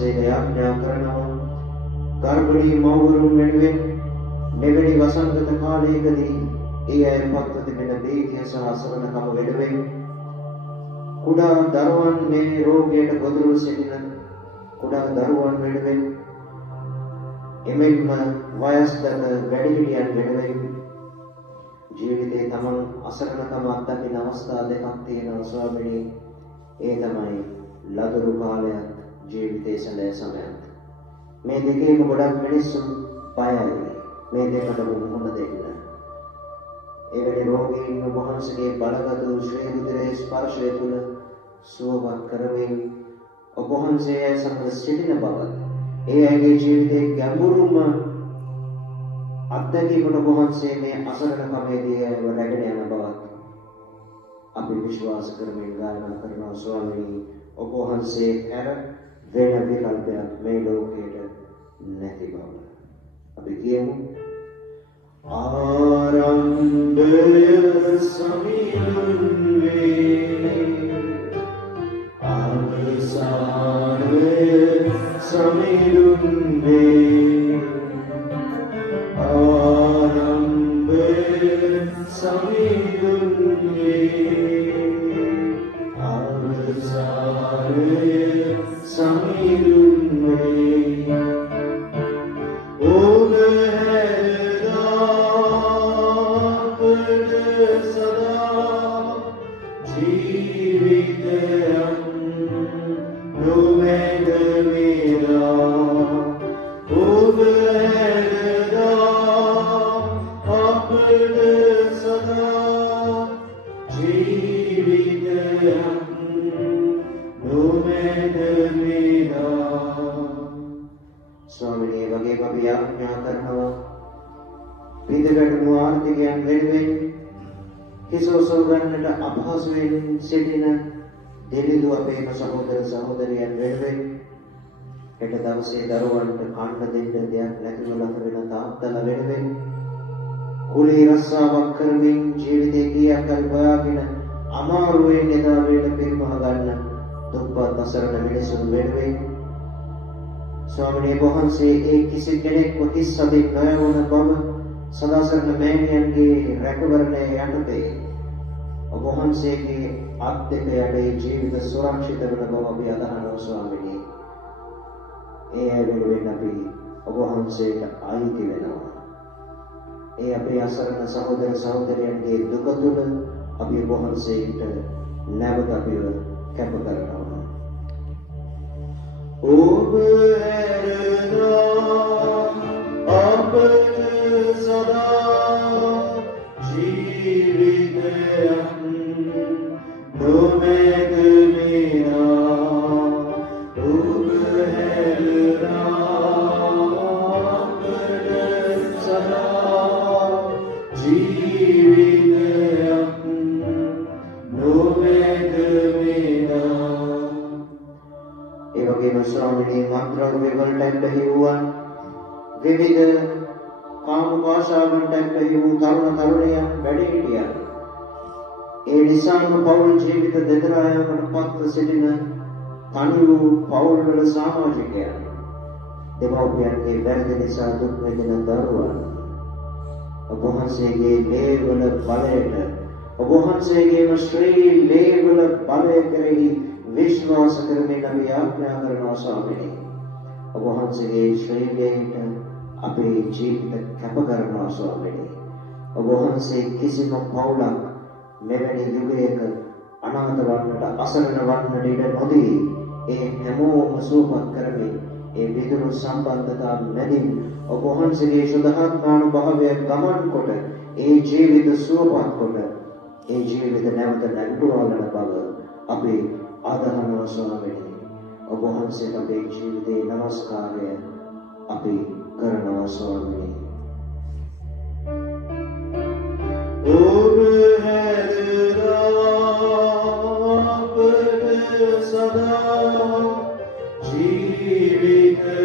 වහන්සේට යාඥා කරනවා ගර්භණී මව්වරුන් වෙනුවෙන් මෙවැනි වසංගත කාලයකදී ඒ අය පත්ව තිබෙන බීතිය සහ අසරණකම වෙනුවෙන් කුඩා දරුවන් මේ රෝගයට ගොදුරු සිටින කුඩා දරුවන් වෙනුවෙන් එමෙන්ම වයස්ගත වැඩිහිටියන් වෙනුවෙන් ජීවිතේ තමන් අසරණකම අත්දකින අවස්ථා දෙකක් තියෙනවා ස්වාමීනි. ඒ තමයි ලදරු කාලයත් ජීවිතයේ සැලෑ සමයත්. මේ දෙකේම ගොඩක් මිනිස්සු බයයි. මේ දෙකට මුහුණ දෙන්න. එවැනි රෝගීන් වහන්සේගේ බලගත් ශ්‍රී මුද්‍රේ ස්පර්ශය තුළ සුවපත් කරමින් ඔබ වහන්සේ සමග සිටින බව ඒ අයගේ ජීවිතයේ ගැඹුරුම අත්දැකීමට ඔබ වහන්සේ මේ අසරණකමේදී අයව රැගෙන යන බවත් අපි විශ්වාස කරමින් ගායනා කරනවා ස්වාමීනි. ඔබ වහන්සේ හැර වෙන විකල්පයක් මේ ලෝකයට නැති බව අපි කියමු. ආරම්භය සමිඳුන් වේ අවසානය සමිඳුන් වේ ආරම්භය සමිඳුන් වේ අවසානය සමිඳුන් වේ ඔබ ස්වාමිනේ වගේ අපි යාඥා කරනවා විදගටු ආර්ථිකයන් වෙනුවෙන් කිසෝසෝ ගන්නට අපහසුවෙන් සිටින දෙලිදු අපේම සහෝදර සහෝදරියන් වෙනුවෙන් හෙට දවසේ දරුවන්ට කන්න දෙන්න දෙයක් නැතිව ලත වෙන තාත්තලා වෙනුවෙන් කුලී රස්සාවක් කරමින් ජීවිතේ කීයක් හරි හොයාගෙන අමාරුවෙන් එදා වේල පිරිමහ ගන්න දුක්පත් අසරණ මිනිසුන් වෙනුවෙන් ස්වාමීන් වහන්සේ ඒ කිසි කෙනෙක්ව කිස්සදින් නොයවන බව සදාසරණ මෑණියන්ගේ රැකවරණය යටතේ ඔබ වහන්සේගේ අත් දෙක යටේ ජීවිත සුරක්ෂිත වන බව අපි අදහනවා ස්වාමීනි. ඒ අය වෙනුවෙන් අපි ඔබ වහන්සේට ආයිති වෙනවා. ඒ අපේ අසරණ සහෝදර සහෝදරයන්ගේ දුක තුළ අපි ඔබ වහන්සේට නැවත අපිව කැප කරනවා. ඔබ ඇරෙනා අපට සදා ජීවිතයන් නොමැද මිනා ඔබ ඇරෙනා අපට සදා ජීවිතයන් නොමැද මිනා. ඒ වගේම ස්වාමීනි මන්ත්‍රව්‍ය වලට ඇබ්බැහිවුවන් විවිධ කාම භාෂාවන්ට ඇබ්බැහිවූ තරුණ තරුණියන් වැඩිහිටියන් ඒ නිසාම පෞල් ජීවිත දෙදරා යාමට පත්ව සිටින තනි වූ පෞල්වල සමාජිකයන් දෙමව්පියන්ගේ වැරදි නිසා දුක් විඳින දරුවන් ඔබ වහන්සේගේ ලේවල බලයට ඔබ වහන්සේගේම ශ්‍රී ලේවල බලය කෙරෙහි විශ්වාස කරමින් අපි යාඥා කරනවා ස්වාමීනි. ඔබ වහන්සේගේ ශ්‍රී ලේට අපේ ජීවිත කැප කරනවා ස්වාමීනි. ඔබ වහන්සේ කිසිම පවුලක් මෙවැනි යුගයක අනාථ වන්නට අසරණ වන්නට ඉඩ නොදී ඒ හැමෝම සුවපත් කරමින් ඒ විදුරු සම්බන්ධතා මැදින් ඔබ වහන්සේගේ සුදහත්මානුභාවය ගමන් කොට ඒ ජීවිත සුවපත් කොට ඒ ජීවිත නැවත නැගුවාලන බව අපි ආදරණීය ස්වාමීනි. ඔබ වහන්සේට අපේ ජීවිතේ নমස්කාරය අපි කරනවා ස්වාමීනි. ඔබ හැරෙනා අපට සදා ජීවිතයන්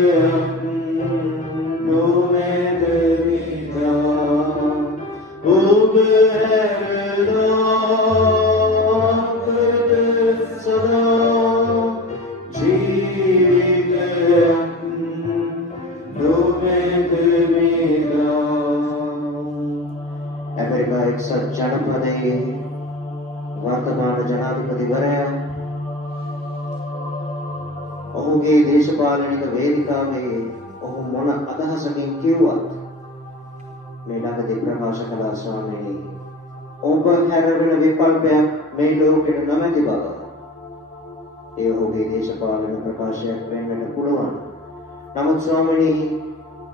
නොමැද මිනා ඔබ හැරෙනා අපට සදා ජීවිතයන් වර්තමාන ජනාධිපතිවරයා ඔහුගේ දේශපාලනික වේදිකාවේ ඔහු මොන අදහසකින් කිව්වත් මේ ළඟදී ප්‍රකාශ කළා ස්වාමීනි ඔබ හැරෙන විකල්පයක් මේ ලෝකෙට නැමැති බව. ඒ ඔහුගේ දේශපාලන ප්‍රකාශයක් වෙන්නට පුළුවන්. නමුත් ස්වාමීනි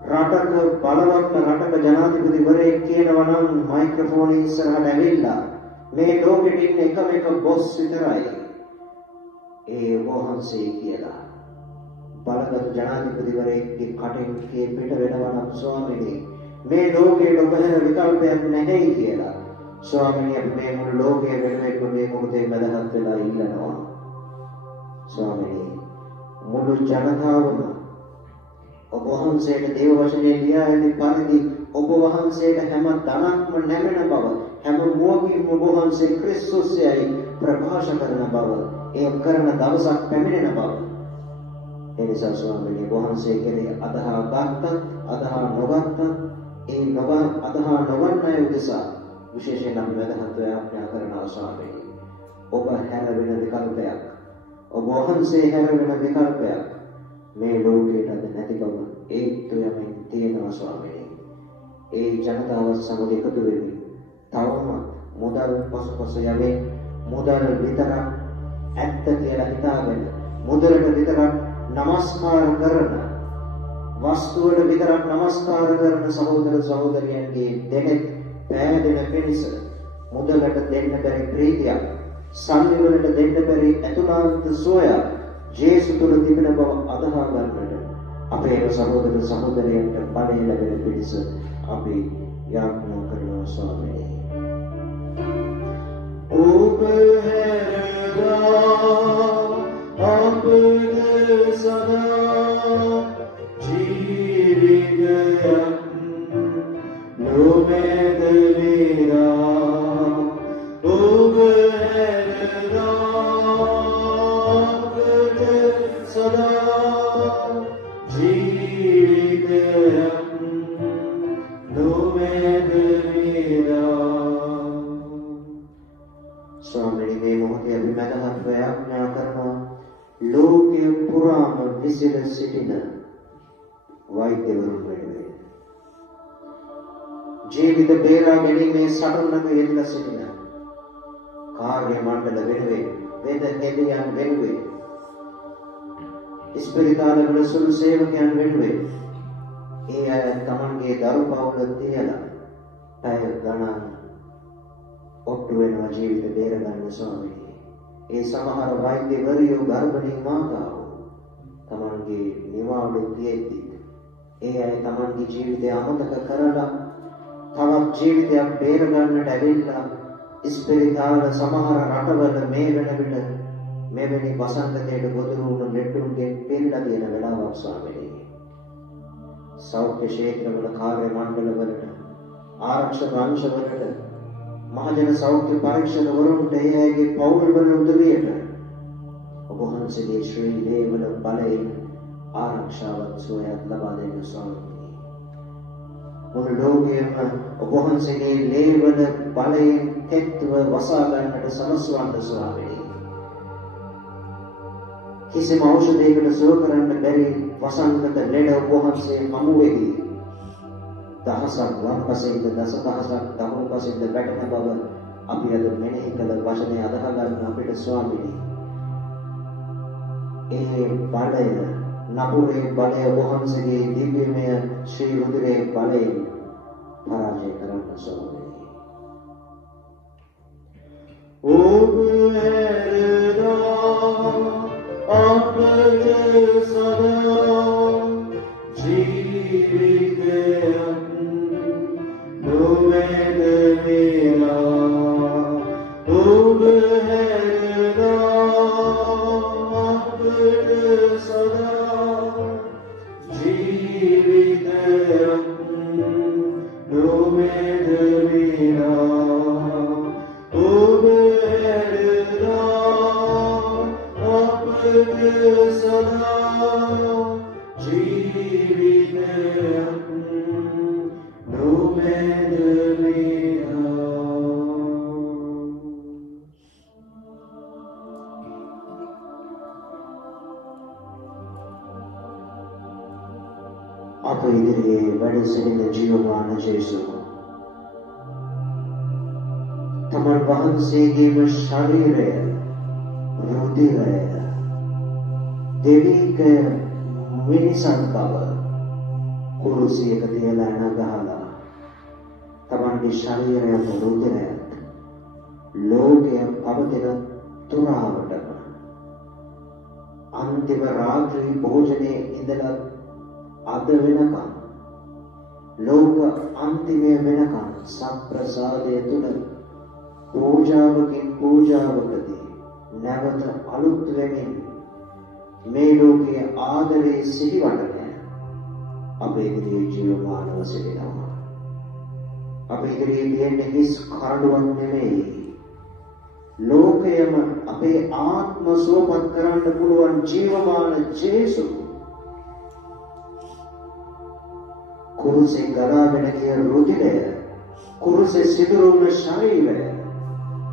රටක බලවත් රටක ජනාධිපතිවරයෙක් කියනවා නම් මයික්‍රොෆෝන් ඉස්සරහට ඇවිල්ලා මේ ලෝකෙට ඉන්න එකම එක බොස් විතරයි. ඒ වහන්සේ කියලා. බලගත් ජනාධිපතිවරයෙක්ගේ කටෙන් පිට වෙනවා නම් ස්වාමීනි මේ ලෝකයේ ඔබ හැර විකල්පයක් නැහැ කියලා. ස්වාමීනි අපි මේ මුළු ලෝකයේ වෙනුවෙන් මේ මොහොතේ මැදහත් වෙලා ඉන්නවා. ස්වාමීනි මුළු ජනතාවම ඔබ වහන්සේට දේව වචනේ ලියා ඇති පරිදි ඔබ වහන්සේට හැම තනක්ම නැමෙන බව හැම මුවකින්ම ඔබ වහන්සේ ක්‍රිස්තුස්යයි ප්‍රකාශ කරන බව ඒ කරන දවසක් පැමිණෙන බව. ඒ නිසා ස්වාමීනි වහන්සේ කෙරෙහි අදහා ගත්තත් අදහා නොගත්තත් ඒ අදහා නොගන්න අය උදෙසා විශේෂයෙන් අපි වැදගත් ආඥා කරනවා ස්වාමීනි. ඔබ හැරෙන විකල්පයක් ඔබ වහන්සේ හැරෙන විකල්පයක් මේ ලෝකයට නැති බව ඒත් යමින් තියෙනවා ස්වාමීනි. ඒ ජනතාව සමග එකතු වෙමි. තවම මුදල් පසුපස යන්නේ මුදල් විතරක් ඇත්ත කියලා හිතාගෙන මුදලට විතරක් නමස්කාර කරන වස්තුවට විතරක් නමස්කාර කරන සහෝදර සහෝදරියන්ගේ දෙනෙත් පෑදෙන පිණිස මුදලට දෙන්න බැරි ප්‍රීතියක් සල්ලි වලට දෙන්න බැරි අතුලාන්ත සෝයක් ජේසු තුළ තිබෙන බව අදහා ගන්නට අපේ සහෝදර සහෝදරයන්ට බලය ලැබෙන පිණිස අපි යාඥා කරනවා ස්වාමීනි. ඔබ හැරලා අපේ සදා ජීවිතයක් නොමැද වේලා ඔබ හැරලා අපේ සදා ජීවිතයක් නොමැද වේලා. ස්වාමීනි මේ මොහොතේ අපි මැදහත් යාඥා කරනවා ලෝකයේ පුරාම විසිර සිටින වෛද්‍යවරුන් වෙනුවෙන් ජීවිත බේරා ගැනීමේ සටනක යෙදලා සිටින කාර්ය මණ්ඩල වෙනුවෙන් වේද හෙළියන් වෙනුවෙන් ඉස්පිරිතාලවල සුළු සේවකයන් වෙනුවෙන් ඒ අය තමන්ගේ දරු පවුල තියලා පැය ගණන් ඔට්ටු වෙනවා ජීවිත බේරගන්න ස්වාමීනි. ඒ සමහර වෛද්‍යවරියෝ ගර්භණී මාතාවෝ තමන්ගේ නිවාඩු තියෙද්දි ඒ අය තමන්ගේ ජීවිතය අමතක කරලා තවත් ජීවිතයක් බේරගන්නට ඇවිල්ලා ඉස්පිරිතාල සමහර රටවල මේ වෙන විට මෙවැනි වසංගතයට ගොදුරු වුණු ලෙඩුන්ගෙන් පිළිලා තියෙන වෙලාවක් ස්වාමීනි. සෞඛ්‍ය ක්ෂේත්‍රවල කාර්ය මණ්ඩලවලට ආරක්ෂක අංශවලට මහජන සෞඛ්‍ය පරීක්ෂණ වරුන්ට ඒ අයගේ පෞරවල උදවියට ඔබ වහන්සේගේ ශ්‍රී දේවල බලයෙන් ආරක්ෂාවත් සොයත් ලබා දෙන්න ස්වාමීනි. මුළු ලෝකයේම ඔබ වහන්සේගේ ලේවල බලයෙන් තෙත්ව වසා ගන්නට සමස්වන්න ස්වාමීනි. කිසිම ඖෂධයකට සුව කරන්න බැරි වසංගත ලෙඩ ඔබ වහන්සේ හමු වෙවි. දහසක් වම්පසින්ද දසදහසක් දකුණුපසින්ද වැටෙන බව අපි අද මෙනෙහි කළ වචනේ අදහ ගන්න අපිට ස්වාමීනි. ඒ බලය නපුරේ බලය ඔබ වහන්සේගේ දිව්‍යමය ශ්‍රී රුධිරයේ බලයෙන් පරාජය කරන්න ස්වාමීනි. ඔබ අපේ සදා ජීවිතයක් නොමැද වේලා ඔබ හැරලා අපේ සදා ජීවිතයක් නොමැද වේලා ඔබ අප ඉදිරියේ වැඩ සිටින ජීවමාන ජේසුස් තමන් වහන්සේගේම ශරීරය රුධිරය දෙවික මිනිසන් බව කුරුසියක තියලා නගහලා තමන්ගේ ශරීරයට රුධිරයත් ලෝකය පවතින තුරාවටම අන්තිම රාත්‍රී භෝජනයේ ඉඳලා අද වෙනකම් ලෝක අන්තිමය වෙනකම් සම්ප්‍රසාදය තුල පූජාවකින් පූජාවකදී නැවත අලුත් වෙමින් මේ ලෝකයේ ආදරේ සිටිවටන අපේ ඉදිරියේ ජීවමානව සිටිනවා. අපේ ඉදිරියේ තියෙන හිස් කරඬුවක් නෙමෙයි, ලෝකයම අපේ ආත්ම සුවපත් කරන්න පුළුවන් ජීවමාන ජේසුස් කුරුසේ ගලාගෙන ගිය රුධිරය, කුරුසේ සිදුරුන ශරීරය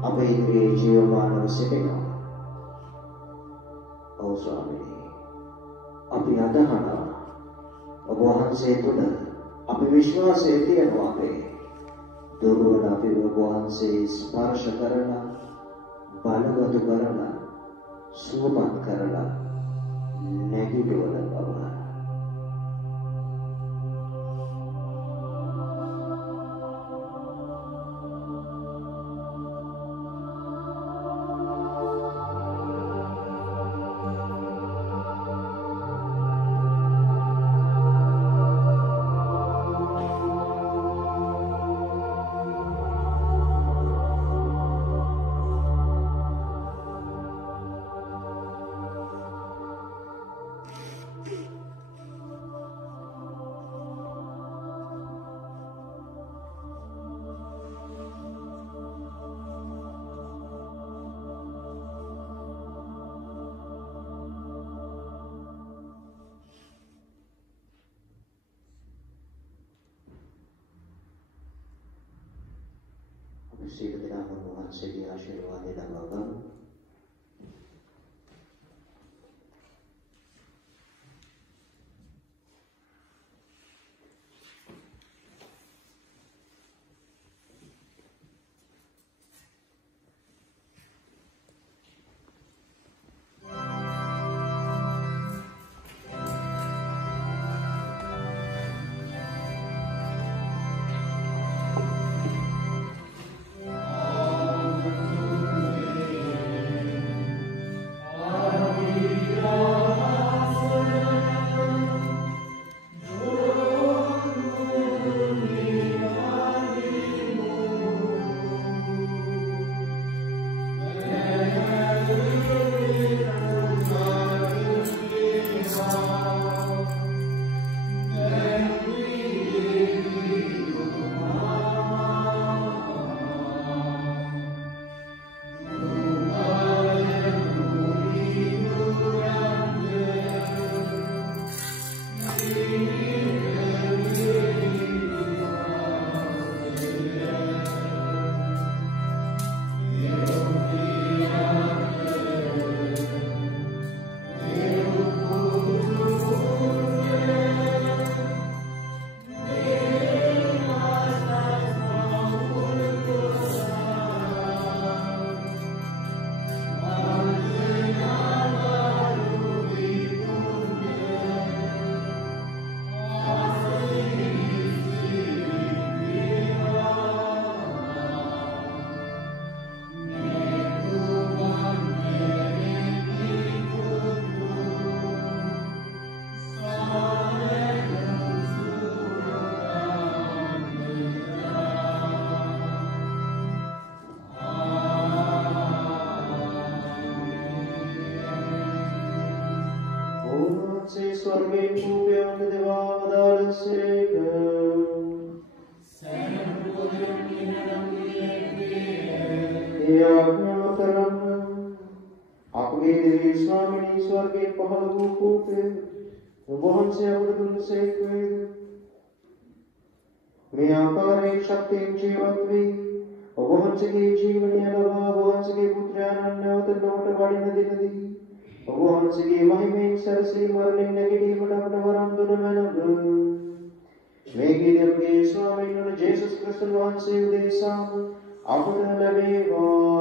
අපේ ඉදිරියේ ජීවමානව සිටිනවා. ඔව් ස්වාමීනි, අපි අදහනවා ඔබ වහන්සේ තුළ අපි විශ්වාසය තියනවා. අපේ දුර්වල අපි ඔබ වහන්සේ ස්පර්ශ කරලා බලගතු කරලා සුවපත් කරලා නැගිටවල බව. සියලු දෙනාම වහන්සේගේ ආශිර්වාදය ලබා ගමු. स्वर्गे पूज्य देवावदारसेक याज्ञाकरम आपके देवी स्वामी स्वर्गे पहलू पूते वहन से अवधुन से मैं आकार एक शक्ति जीवत्वी वहन से जीवनी अनवा वहन से पुत्रानन्नवत नोट वाली नदी नदी वहन से महिमे सरसी मरने नेगेटिव डबल वरम दुनमन මේ ගීතය අපගේ ස්වාමීන් වහන්සේ ජේසුස් ක්‍රිස්තුස් වහන්සේ උදෙසා අපට ලැබේවා.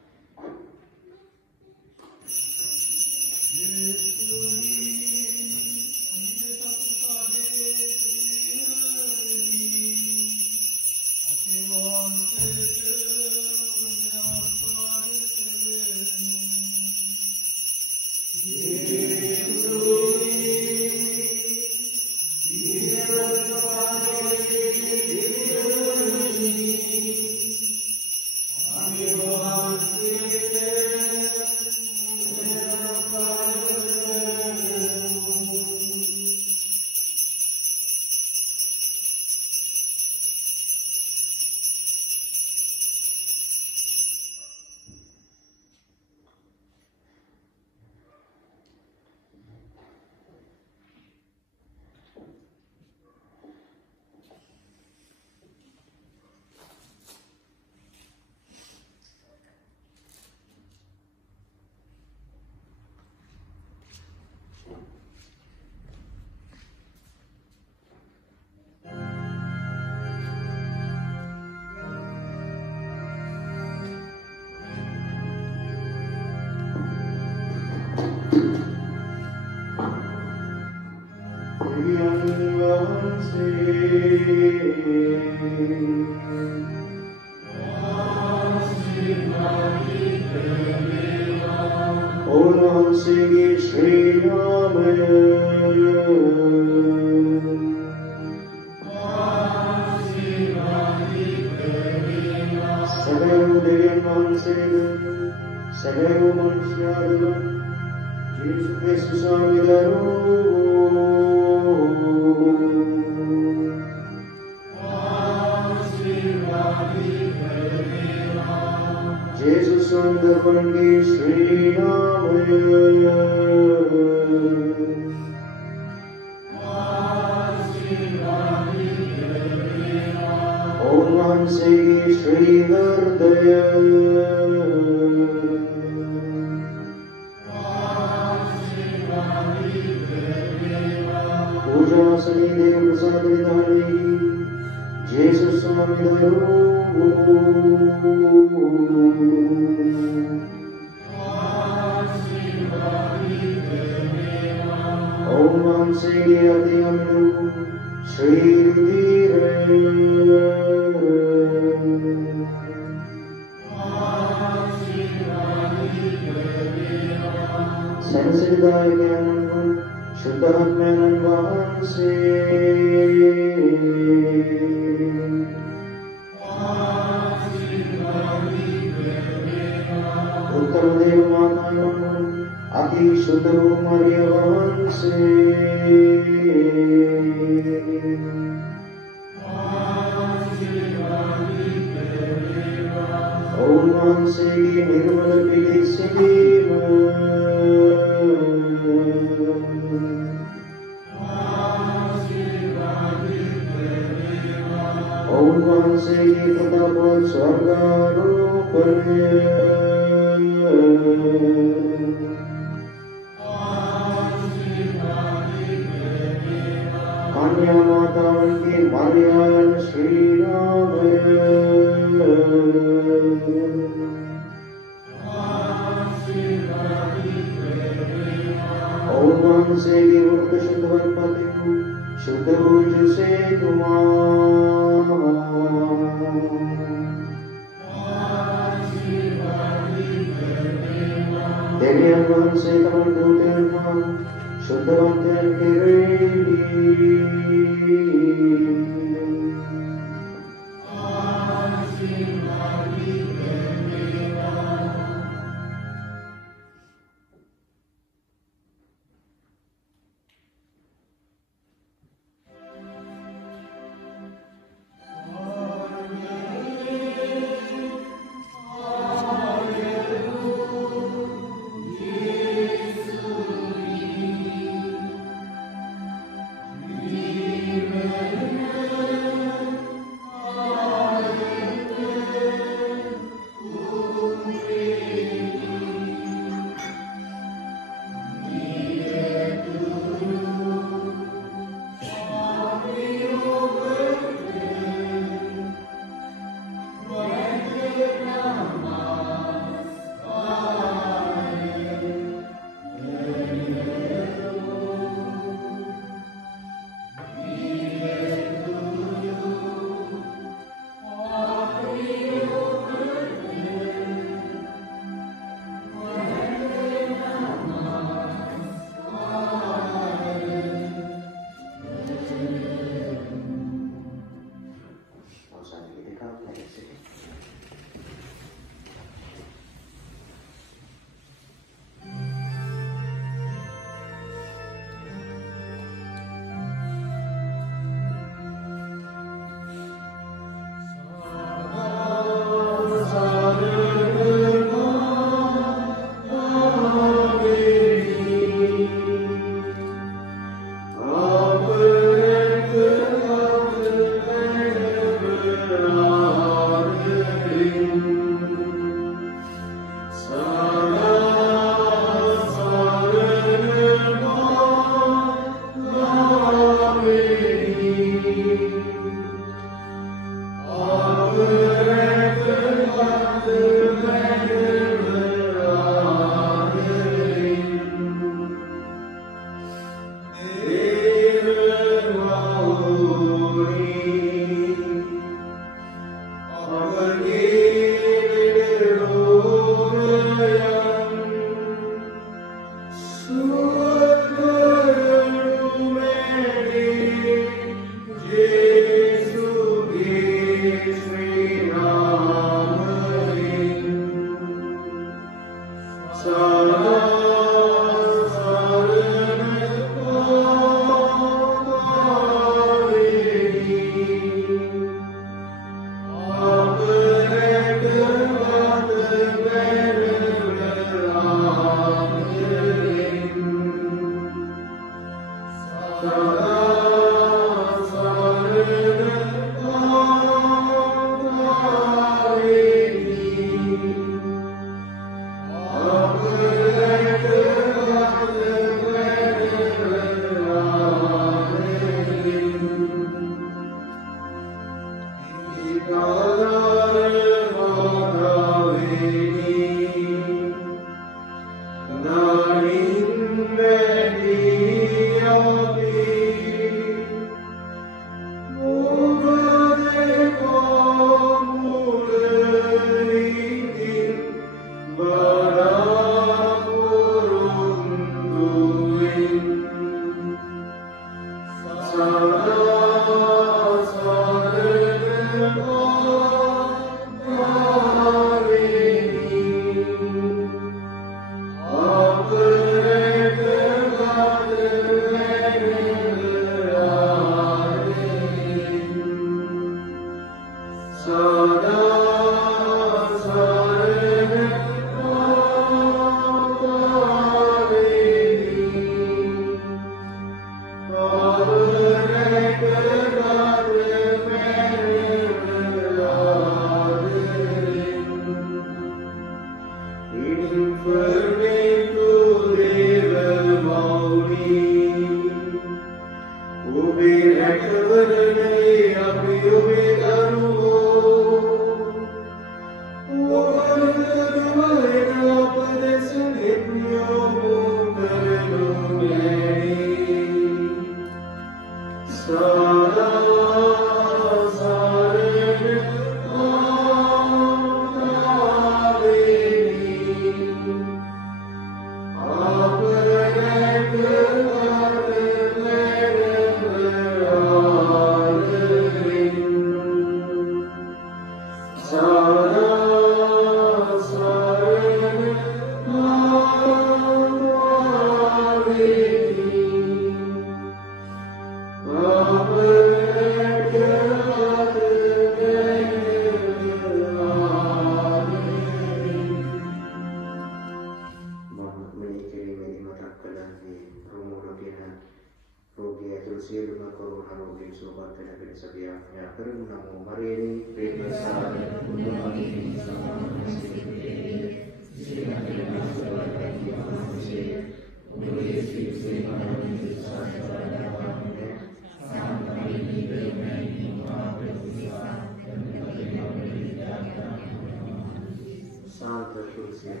Dewa,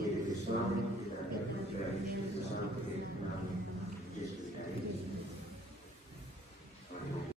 Dewi Swami, kita akan berjaya bersama.